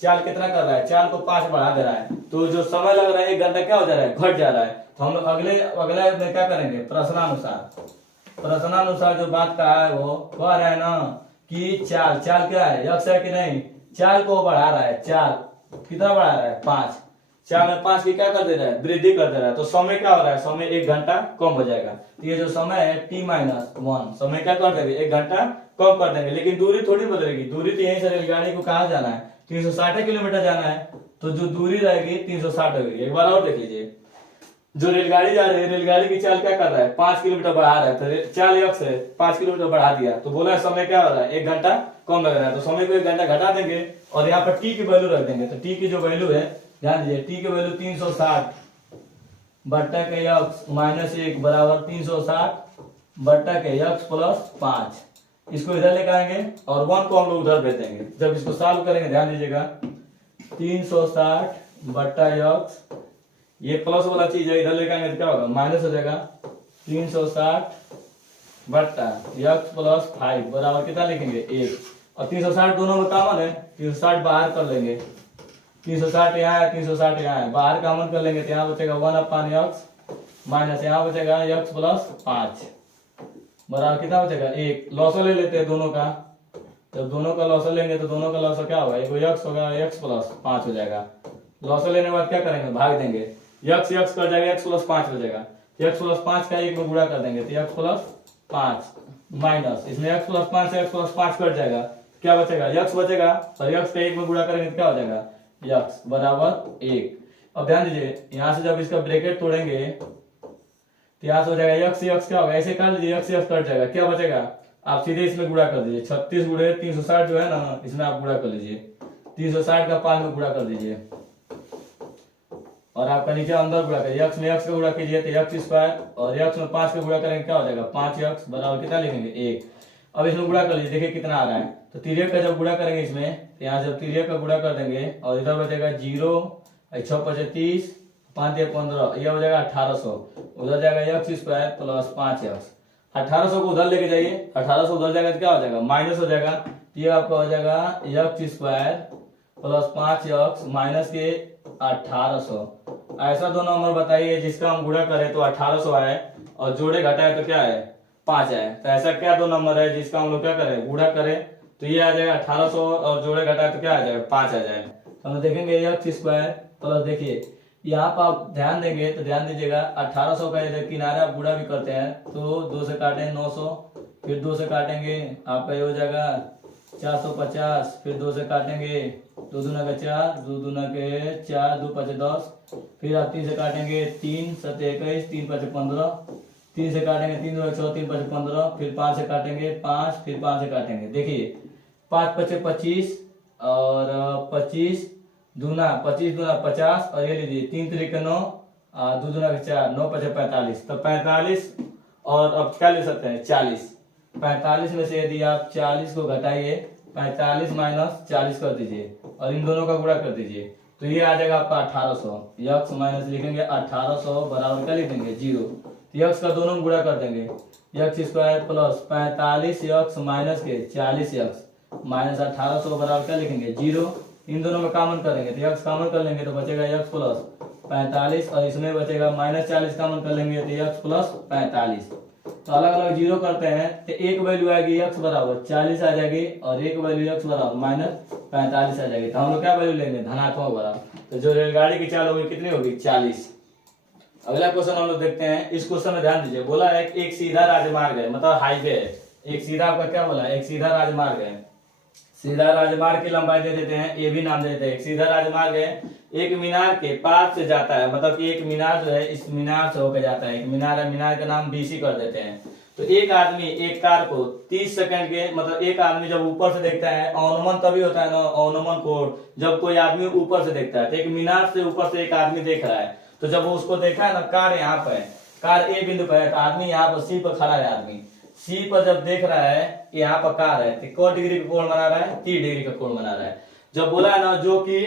चाल कितना कर रहा है, चाल को 5 बढ़ा दे रहा है, तो जो समय लग रहा है 1 घंटा क्या हो जा रहा है, घट जा रहा है। तो हम लोग अगले में क्या करेंगे, प्रश्नानुसार जो बात कहा है वो कह रहा है ना कि चाल क्या है, x है कि नहीं, चाल को बढ़ा रहा है, चाल कितना बढ़ा रहा है 5, चाल में 5 की क्या कर दे रहा है, वृद्धि कर दे रहा है। तो समय क्या हो रहा है, समय 1 घंटा कम हो जाएगा। तो ये जो समय है t-1 समय क्या कर देंगे 1 घंटा कम कर देंगे, लेकिन दूरी थोड़ी बदलेगी, दूरी तो यहीं से रेलगाड़ी को कहाँ जाना है 360 किलोमीटर जाना है, तो जो दूरी रहेगी 360 होगी। एक बार और देख लीजिए, जो रेलगाड़ी जा रही है, रेलगाड़ी की चाल क्या कर रहा है 5 किलोमीटर बढ़ा रहा है, तो चाल x है 5 किलोमीटर बढ़ा दिया, तो बोला है समय क्या हो रहा है 1 घंटा कम लग रहा है, तो समय को 1 घंटा घटा देंगे और यहाँ पर t की वैल्यू रख देंगे। तो t की जो वैल्यू है, ध्यान दीजिए t की वैल्यू 360 बट्टा के x माइनस 1 बराबर 360 बट्टा के x प्लस 5, इसको इधर लेकर आएंगे और 1 को हम लोग उधर भेज देंगे। जब इसको सॉल्व करेंगे ध्यान दीजिएगा 360 बट्टा x, ये प्लस वाला चीज है, इधर लेकर आएंगे तो क्या होगा माइनस हो जाएगा 360 बट्टा x प्लस 5 बराबर कितना लिखेंगे 1, और 360 दोनों में कॉमन है, 360 बाहर कर लेंगे, 360 यहाँ है 360 यहाँ है, बाहर कॉमन कर लेंगे तो यहाँ बचेगा 1/x माइनस यहाँ बचेगा x प्लस 5 बराबर कितना बचेगा 1। लॉसो ले लेते हैं दोनों का, जब दोनों का लॉसो लेंगे तो दोनों का लॉसो क्या होगा, एक x होगा x प्लस 5 हो जाएगा। लॉसो लेने के बाद क्या करेंगे, भाग देंगे, x कर जाएगा x प्लस 5 हो जाएगा, x प्लस 5 का 1 में गुणा कर देंगे तो x प्लस 5 माइनस इसमें x प्लस 5 से x प्लस 5 कट जाएगा, क्या बचेगा x बचेगा, और x का 1 में गुणा करेंगे तो क्या हो जाएगा यक्स बराबर 1। अब ध्यान दीजिए यहाँ से जब इसका ब्रैकेट तोड़ेंगे तो यहाँ से हो जाएगा यक्स यक्स क्या होगा, ऐसे कर लीजिए यक्स यक्स कट जाएगा, क्या बचेगा आप सीधे इसमें गुणा कर दीजिए। 36 गुणे 360 जो है ना इसमें आप गुणा कर लीजिए, 360 का 5 में गुणा कर दीजिए और आपका नीचे अंदर गुणा करिए, यक्स में यक्स का गुणा कीजिए तो यक्स स्क्वायर और यक्स में 5 का गुणा करेंगे क्या हो जाएगा 5 यक्स बराबर कितना लिखेंगे 1। अब इसमें गुणा कर लीजिए, देखिए कितना आ रहा है। तो तिर्यक का जब गुणा करेंगे इसमें तो यहाँ जब तिर्यक का गुणा कर देंगे और इधर बचेगा 0, 6 5 30, 5 1 15, यह हो जाएगा 1800। उधर जाएगा यक्स स्क्वायर प्लस 5 यक्स, 1800 को उधर लेके जाइए, 1800 उधर जाएगा तो क्या हो जाएगा माइनस हो जाएगा, ये आपका हो जाएगा x square plus 5 x minus के 1800। ऐसा दो नंबर बताइए जिसका हम गुणा करें तो 1800 आए और जोड़े घटाए तो क्या है 5 आए। तो ऐसा क्या दो नंबर है जिसका हम लोग क्या करें गुणा करें तो ये आ जाएगा 1800 और जोड़े घटाए तो क्या आ जाएगा 5 आ जाए। तो हम देखेंगे यक्स स्क्वायर प्लस देखिए यहाँ पर आप ध्यान देंगे तो ध्यान दीजिएगा 1800 का इधर किनारे आप गुणा भी करते हैं तो 2 से काटेंगे 900, फिर 2 से काटेंगे आपका ये हो जाएगा 450, फिर 2 से काटेंगे 2 दूना का 4, 2 दूना के 4, 2 5 10, फिर आप 3 से काटेंगे 3 7 21, 3 5 15, 3 से काटेंगे 3 2 6, 3 5 15, फिर 5 से काटेंगे 5, फिर 5 से काटेंगे। देखिए 5 5 25 और 25 दूना 25 दूना 50 और ये लीजिए 3 3 के 9, 2 दूना के 4, 9 5 45, तो 45 और अब क्या ले सकते हैं 40। 45 में से यदि आप 40 को घटाइए 45 माइनस 40 कर दीजिए और इन दोनों का गुणा कर दीजिए तो ये आ जाएगा आपका 1800। यक्स माइनस लिखेंगे 1800 बराबर क्या लिख देंगे 0। यक्स का दोनों गुणा कर देंगे, x square plus 45 x minus के 40 यक्स माइनस 1800 बराबर क्या लिखेंगे 0। इन दोनों में कॉमन करेंगे तो यक्स कॉमन कर लेंगे तो बचेगा यक्स प्लस 45 और इसमें बचेगा माइनस 40 कॉमन कर लेंगे तो यक्स प्लस 45। तो अलग अलग जीरो करते हैं तो एक वैल्यू आएगी यक्स बराबर 40 आ जाएगी और एक वैल्यू यक्स बराबर माइनस 45 आ जाएगी। तो हम लोग क्या वैल्यू लेंगे धनात्मक बराबर, तो जो रेलगाड़ी की चाल होगी कितनी होगी 40। अगला क्वेश्चन हम लोग देखते हैं। इस क्वेश्चन में ध्यान दीजिए, बोला है एक सीधा राजमार्ग है मतलब हाईवे है, एक सीधा आपका क्या बोला एक सीधा राजमार्ग है, सीधा राजमार्ग की लंबाई दे देते हैं ए भी नाम दे देते हैं। एक सीधा राजमार्ग है, एक मीनार के पास से जाता है, मतलब कि एक मीनार जो है इस मीनार से होकर जाता है, एक मीनार है, मीनार का नाम बीसी कर देते हैं। तो एक आदमी एक कार को 30 सेकंड के मतलब एक आदमी जब ऊपर से देखता है, अवनमन तभी होता है ना अवनमन कोण, जब कोई आदमी ऊपर से देखता है तो एक मीनार से ऊपर से एक आदमी देख रहा है, तो जब वो उसको देखा है ना कार यहाँ पे है, कार ए बिंदु पर है तो आदमी यहाँ पर सी पर खड़ा है, आदमी सी पर जब देख रहा है यहाँ पर कार है तो कौ डिग्री का कोण बना रहा है 30 डिग्री का कोण बना रहा है। जब बोला है ना जो कि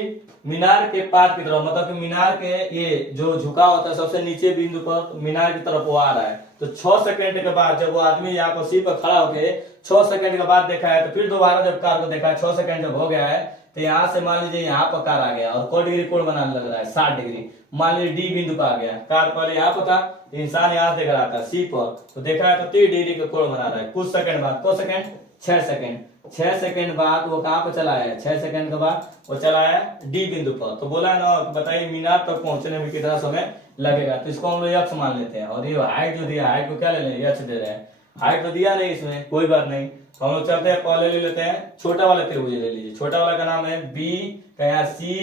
मीनार के पार की तरफ मतलब कि मीनार के ये जो झुका होता है सबसे नीचे बिंदु पर मीनार की तरफ वो आ रहा है, तो 6 सेकंड के बाद जब वो आदमी यहाँ पर सी पर खड़ा होके 6 सेकंड के बाद देखा है तो फिर दोबारा जब कार को देखा है 6 सेकंड जब हो गया है तो यहाँ से मान लीजिए यहाँ पर कार आ गया और कौ डिग्री कोण बनाने लग रहा है 60 डिग्री, मान लीजिए डी बिंदु पर आ गया, कार पहले यहाँ पर था इंसान यहाँ देख रहा था सी पर तो देखा है तो 30 डिग्री का कोण बना रहा है। कुछ सेकंड बाद कुछ सेकंड 6 सेकंड 6 सेकंड बाद वो कहाँ पर चला है 6 सेकंड के बाद वो चला है डी बिंदु पर। तो बोला है ना बताइए मीनार तक पहुंचने में कितना समय लगेगा, तो इसको हम लोग यक्स मान लेते हैं और ये हाइट जो दिया हाइट को क्या ले लें यक्स दे रहे हैं, हाइट तो दिया नहीं इसमें कोई बात नहीं। तो हम लोग चलते हैं पहले ले लेते हैं छोटा वाला त्रिभुज ले लीजिए, छोटा वाला का नाम है बी का यहाँ सी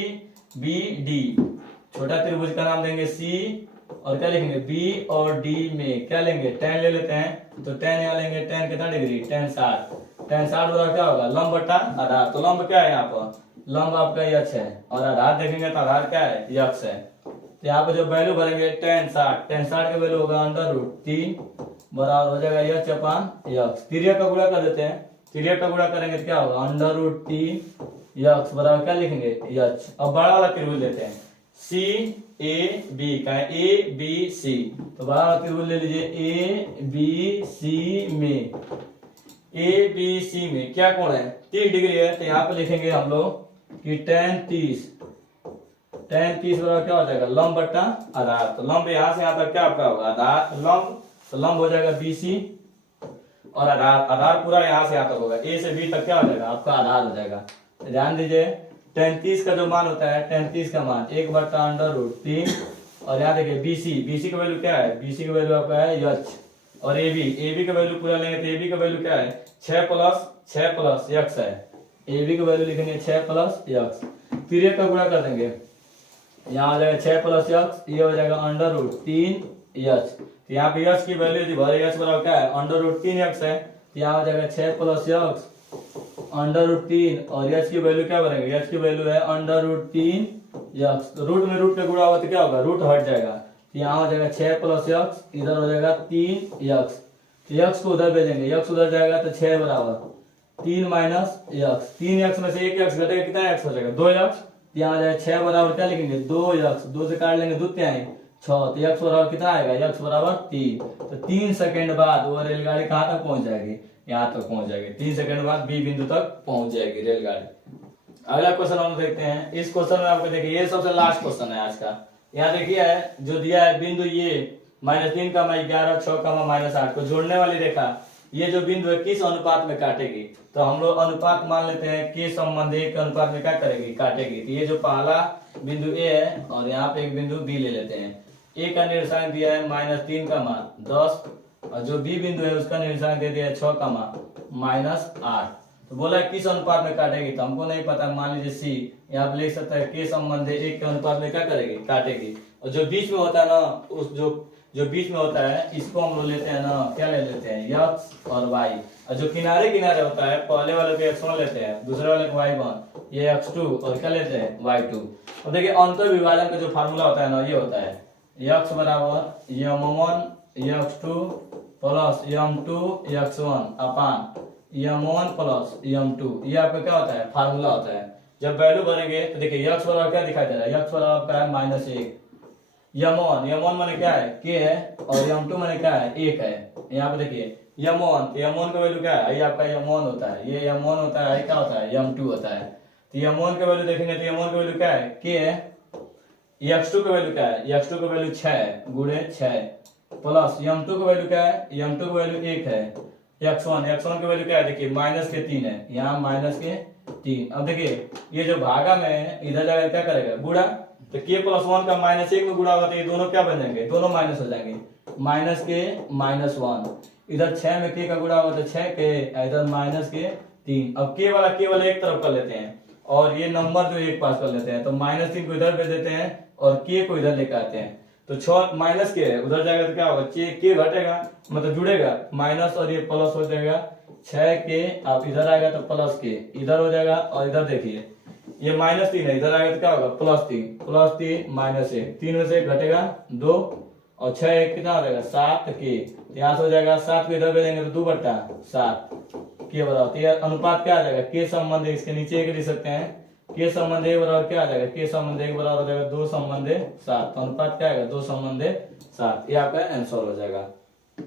बी डी, छोटा त्रिभुज का नाम देंगे सी और क्या लिखेंगे बी और डी में क्या लेंगे tan ले लेते हैं, तो tan यहाँ लेंगे tan कितना डिग्री tan 60 वाला क्या होगा लंब बटा आधार, तो लंब क्या है यहाँ पर लंब आपका यक्स है और आधार देखेंगे तो आधार क्या है यक्स है। तो यहाँ पे जो वैल्यू भरेंगे tan 60 का वैल्यू होगा √3 बराबर हो जाएगा यक्स अपान यक्स। तिर्यक का गुणा कर देते हैं, तिर्यक का गुणा करेंगे तो क्या होगा √3 यक्स बराबर क्या लिखेंगे यक्स। अब बड़ा वाला त्रिभुज लेते हैं सी ए बी का ए बी सी, तो बड़ा वाला त्रिभुज ले लीजिए ए बी सी में, ए बी सी में क्या कोण है 30 डिग्री है, तो यहाँ पे लिखेंगे हम लोग कि tan 30 बराबर क्या हो जाएगा लंब बट्टा आधार, तो लंब यहाँ से यहाँ तक क्या आपका होगा आधार लंब, तो लंब हो जाएगा BC और आधार पूरा यहाँ से यहाँ तक होगा, A से B तक क्या हो जाएगा आपका आधार हो जाएगा। तो ध्यान दीजिए tan 30 का जो मान होता है tan 30 का मान 1/√3 और यहाँ देखिए BC का वैल्यू क्या है, BC का वैल्यू आपका है यक्स और AB का वैल्यू पूरा लेंगे तो AB का वैल्यू क्या है 6 प्लस यक्स है, ए बी की वैल्यू लिखेंगे 6 प्लस यक्स, फिर एक का गुणा कर देंगे, यहाँ हो जाएगा 6 प्लस यक्स, ये हो जाएगा अंडर रूट 3 यक्स। तो यहाँ पे यक्स की वैल्यू यदि भरे यक्स बराबर क्या है अंडर रूट 3 यक्स है, तो यहाँ हो जाएगा 6 प्लस यक्स अंडर रूट 3, और यक्स की वैल्यू क्या बनेगा, यक्स की वैल्यू है अंडर रूट 3 यक्स। तो रूट में रूट का गुणा होगा तो क्या होगा, रूट हट जाएगा, तो यहाँ हो जाएगा 6 प्लस यक्स, इधर हो जाएगा 3 यक्स, तो यक्स को उधर भेजेंगे, यक्स उधर जाएगा तो 6 बराबर 3 माइनस यक्स, 3 यक्स में से 1 यक्स घटेगा, कितना यक्स हो जाएगा 2 यक्स, यहाँ आ जाएगा 6 बराबर क्या लिखेंगे 2 यक्स, 2 से काट लेंगे 2 क्या है 6, तो यक्स बराबर कितना आएगा, यक्स बराबर 3। तो 3 सेकंड बाद वो रेलगाड़ी कहाँ तक पहुंच जाएगी, यहाँ तक पहुंच जाएगी, 3 सेकंड बाद बी बिंदु तक पहुंच जाएगी रेलगाड़ी। अगला क्वेश्चन हम देखते हैं। इस क्वेश्चन में आपको देखिए, ये सबसे लास्ट क्वेश्चन है आज का। यहाँ देखिए है जो दिया है बिंदु ये -3, -11, 6, -8 को जोड़ने वाली रेखा, ये जो बिंदु है किस अनुपात में काटेगी, तो हम लोग अनुपात मान लेते हैं के संबंध एक के अनुपात में क्या करेगी, काटेगी। तो ये जो पहला बिंदु ए है और यहाँ पे एक बिंदु बी ले लेते हैं। ए का निर्देशांक दिया है -3, 10, और जो बी बिंदु है उसका निर्देशांक दे दिया है 6, -8। तो बोला किस अनुपात में काटेगी, तो हमको नहीं पता, मान लीजिए सी, यहाँ पे लिख सकता है के संबंध एक के अनुपात में क्या करेगी, काटेगी। और जो बीच में होता है ना, उस जो बीच में होता है इसको हम लोग लेते हैं ना, क्या ले लेते हैं यक्स और वाई, और जो किनारे किनारे होता है पहले वाले को x1 लेते हैं, दूसरे वाले को y1, ये x2 और क्या लेते हैं y2। अब देखिए अंतर विभाजन का जो फार्मूला होता है ना, ये होता है x बराबर m1 x2 plus m2 x1 अपान m1 प्लस m2, ये आपका क्या होता है फार्मूला होता है। जब वैल्यू बनेंगे तो देखिए x बराबर क्या दिखाई दे रहा है, x बराबर क्या है -1, m1 माने क्या है k है, और m2 माने क्या है 1 है। यहाँ पे देखिए m1 का वैल्यू क्या है, ये आपका m1 होता है, ये m1 होता है, क्या होता है m2 होता है। तो m1 का वैल्यू देखेंगे तो m1 का वैल्यू क्या है k है, x2 का वैल्यू क्या है, x2 का वैल्यू 6 है गुणे 6, प्लस m2 का वैल्यू क्या है, m2 का वैल्यू 1 है, x1 का वैल्यू क्या है देखिए -3 है, यहाँ -3। अब देखिए ये जो भागा में है इधर जाकर क्या करेगा गुणा, तो k + 1 का -1 में गुणा होगा तो ये दोनों क्या बन जाएंगे, दोनों माइनस हो जाएंगे, -k -1। इधर 6 में k का गुणा होगा तो 6k, इधर -k3। अब k वाला केवल एक तरफ कर लेते हैं और ये नंबर जो एक पास कर लेते हैं, तो -3 को इधर भेज देते हैं और k को इधर लेकर आते हैं, तो 6 -k है, उधर जाएगा तो क्या होगा k घटेगा, मतलब जुड़ेगा माइनस और ये प्लस हो जाएगा 6k, आप इधर आएगा तो प्लस k इधर हो जाएगा, और इधर देखिए ये -3 है, इधर आएगा तो क्या होगा +3 -1, 3 में से घटेगा 2 और 6 1 कितना हो जाएगा 7k, यहाँ से हो जाएगा 7 को इधर भेजेंगे तो 2/7 k बराबर, तो ये अनुपात क्या आ जाएगा के संबंध, इसके नीचे एक लिख सकते हैं के संबंध एक बराबर क्या आ जाएगा, के संबंध एक बराबर हो जाएगा 2 संबंध 7, अनुपात क्या आएगा 2 संबंध 7, ये आपका आंसर हो जाएगा।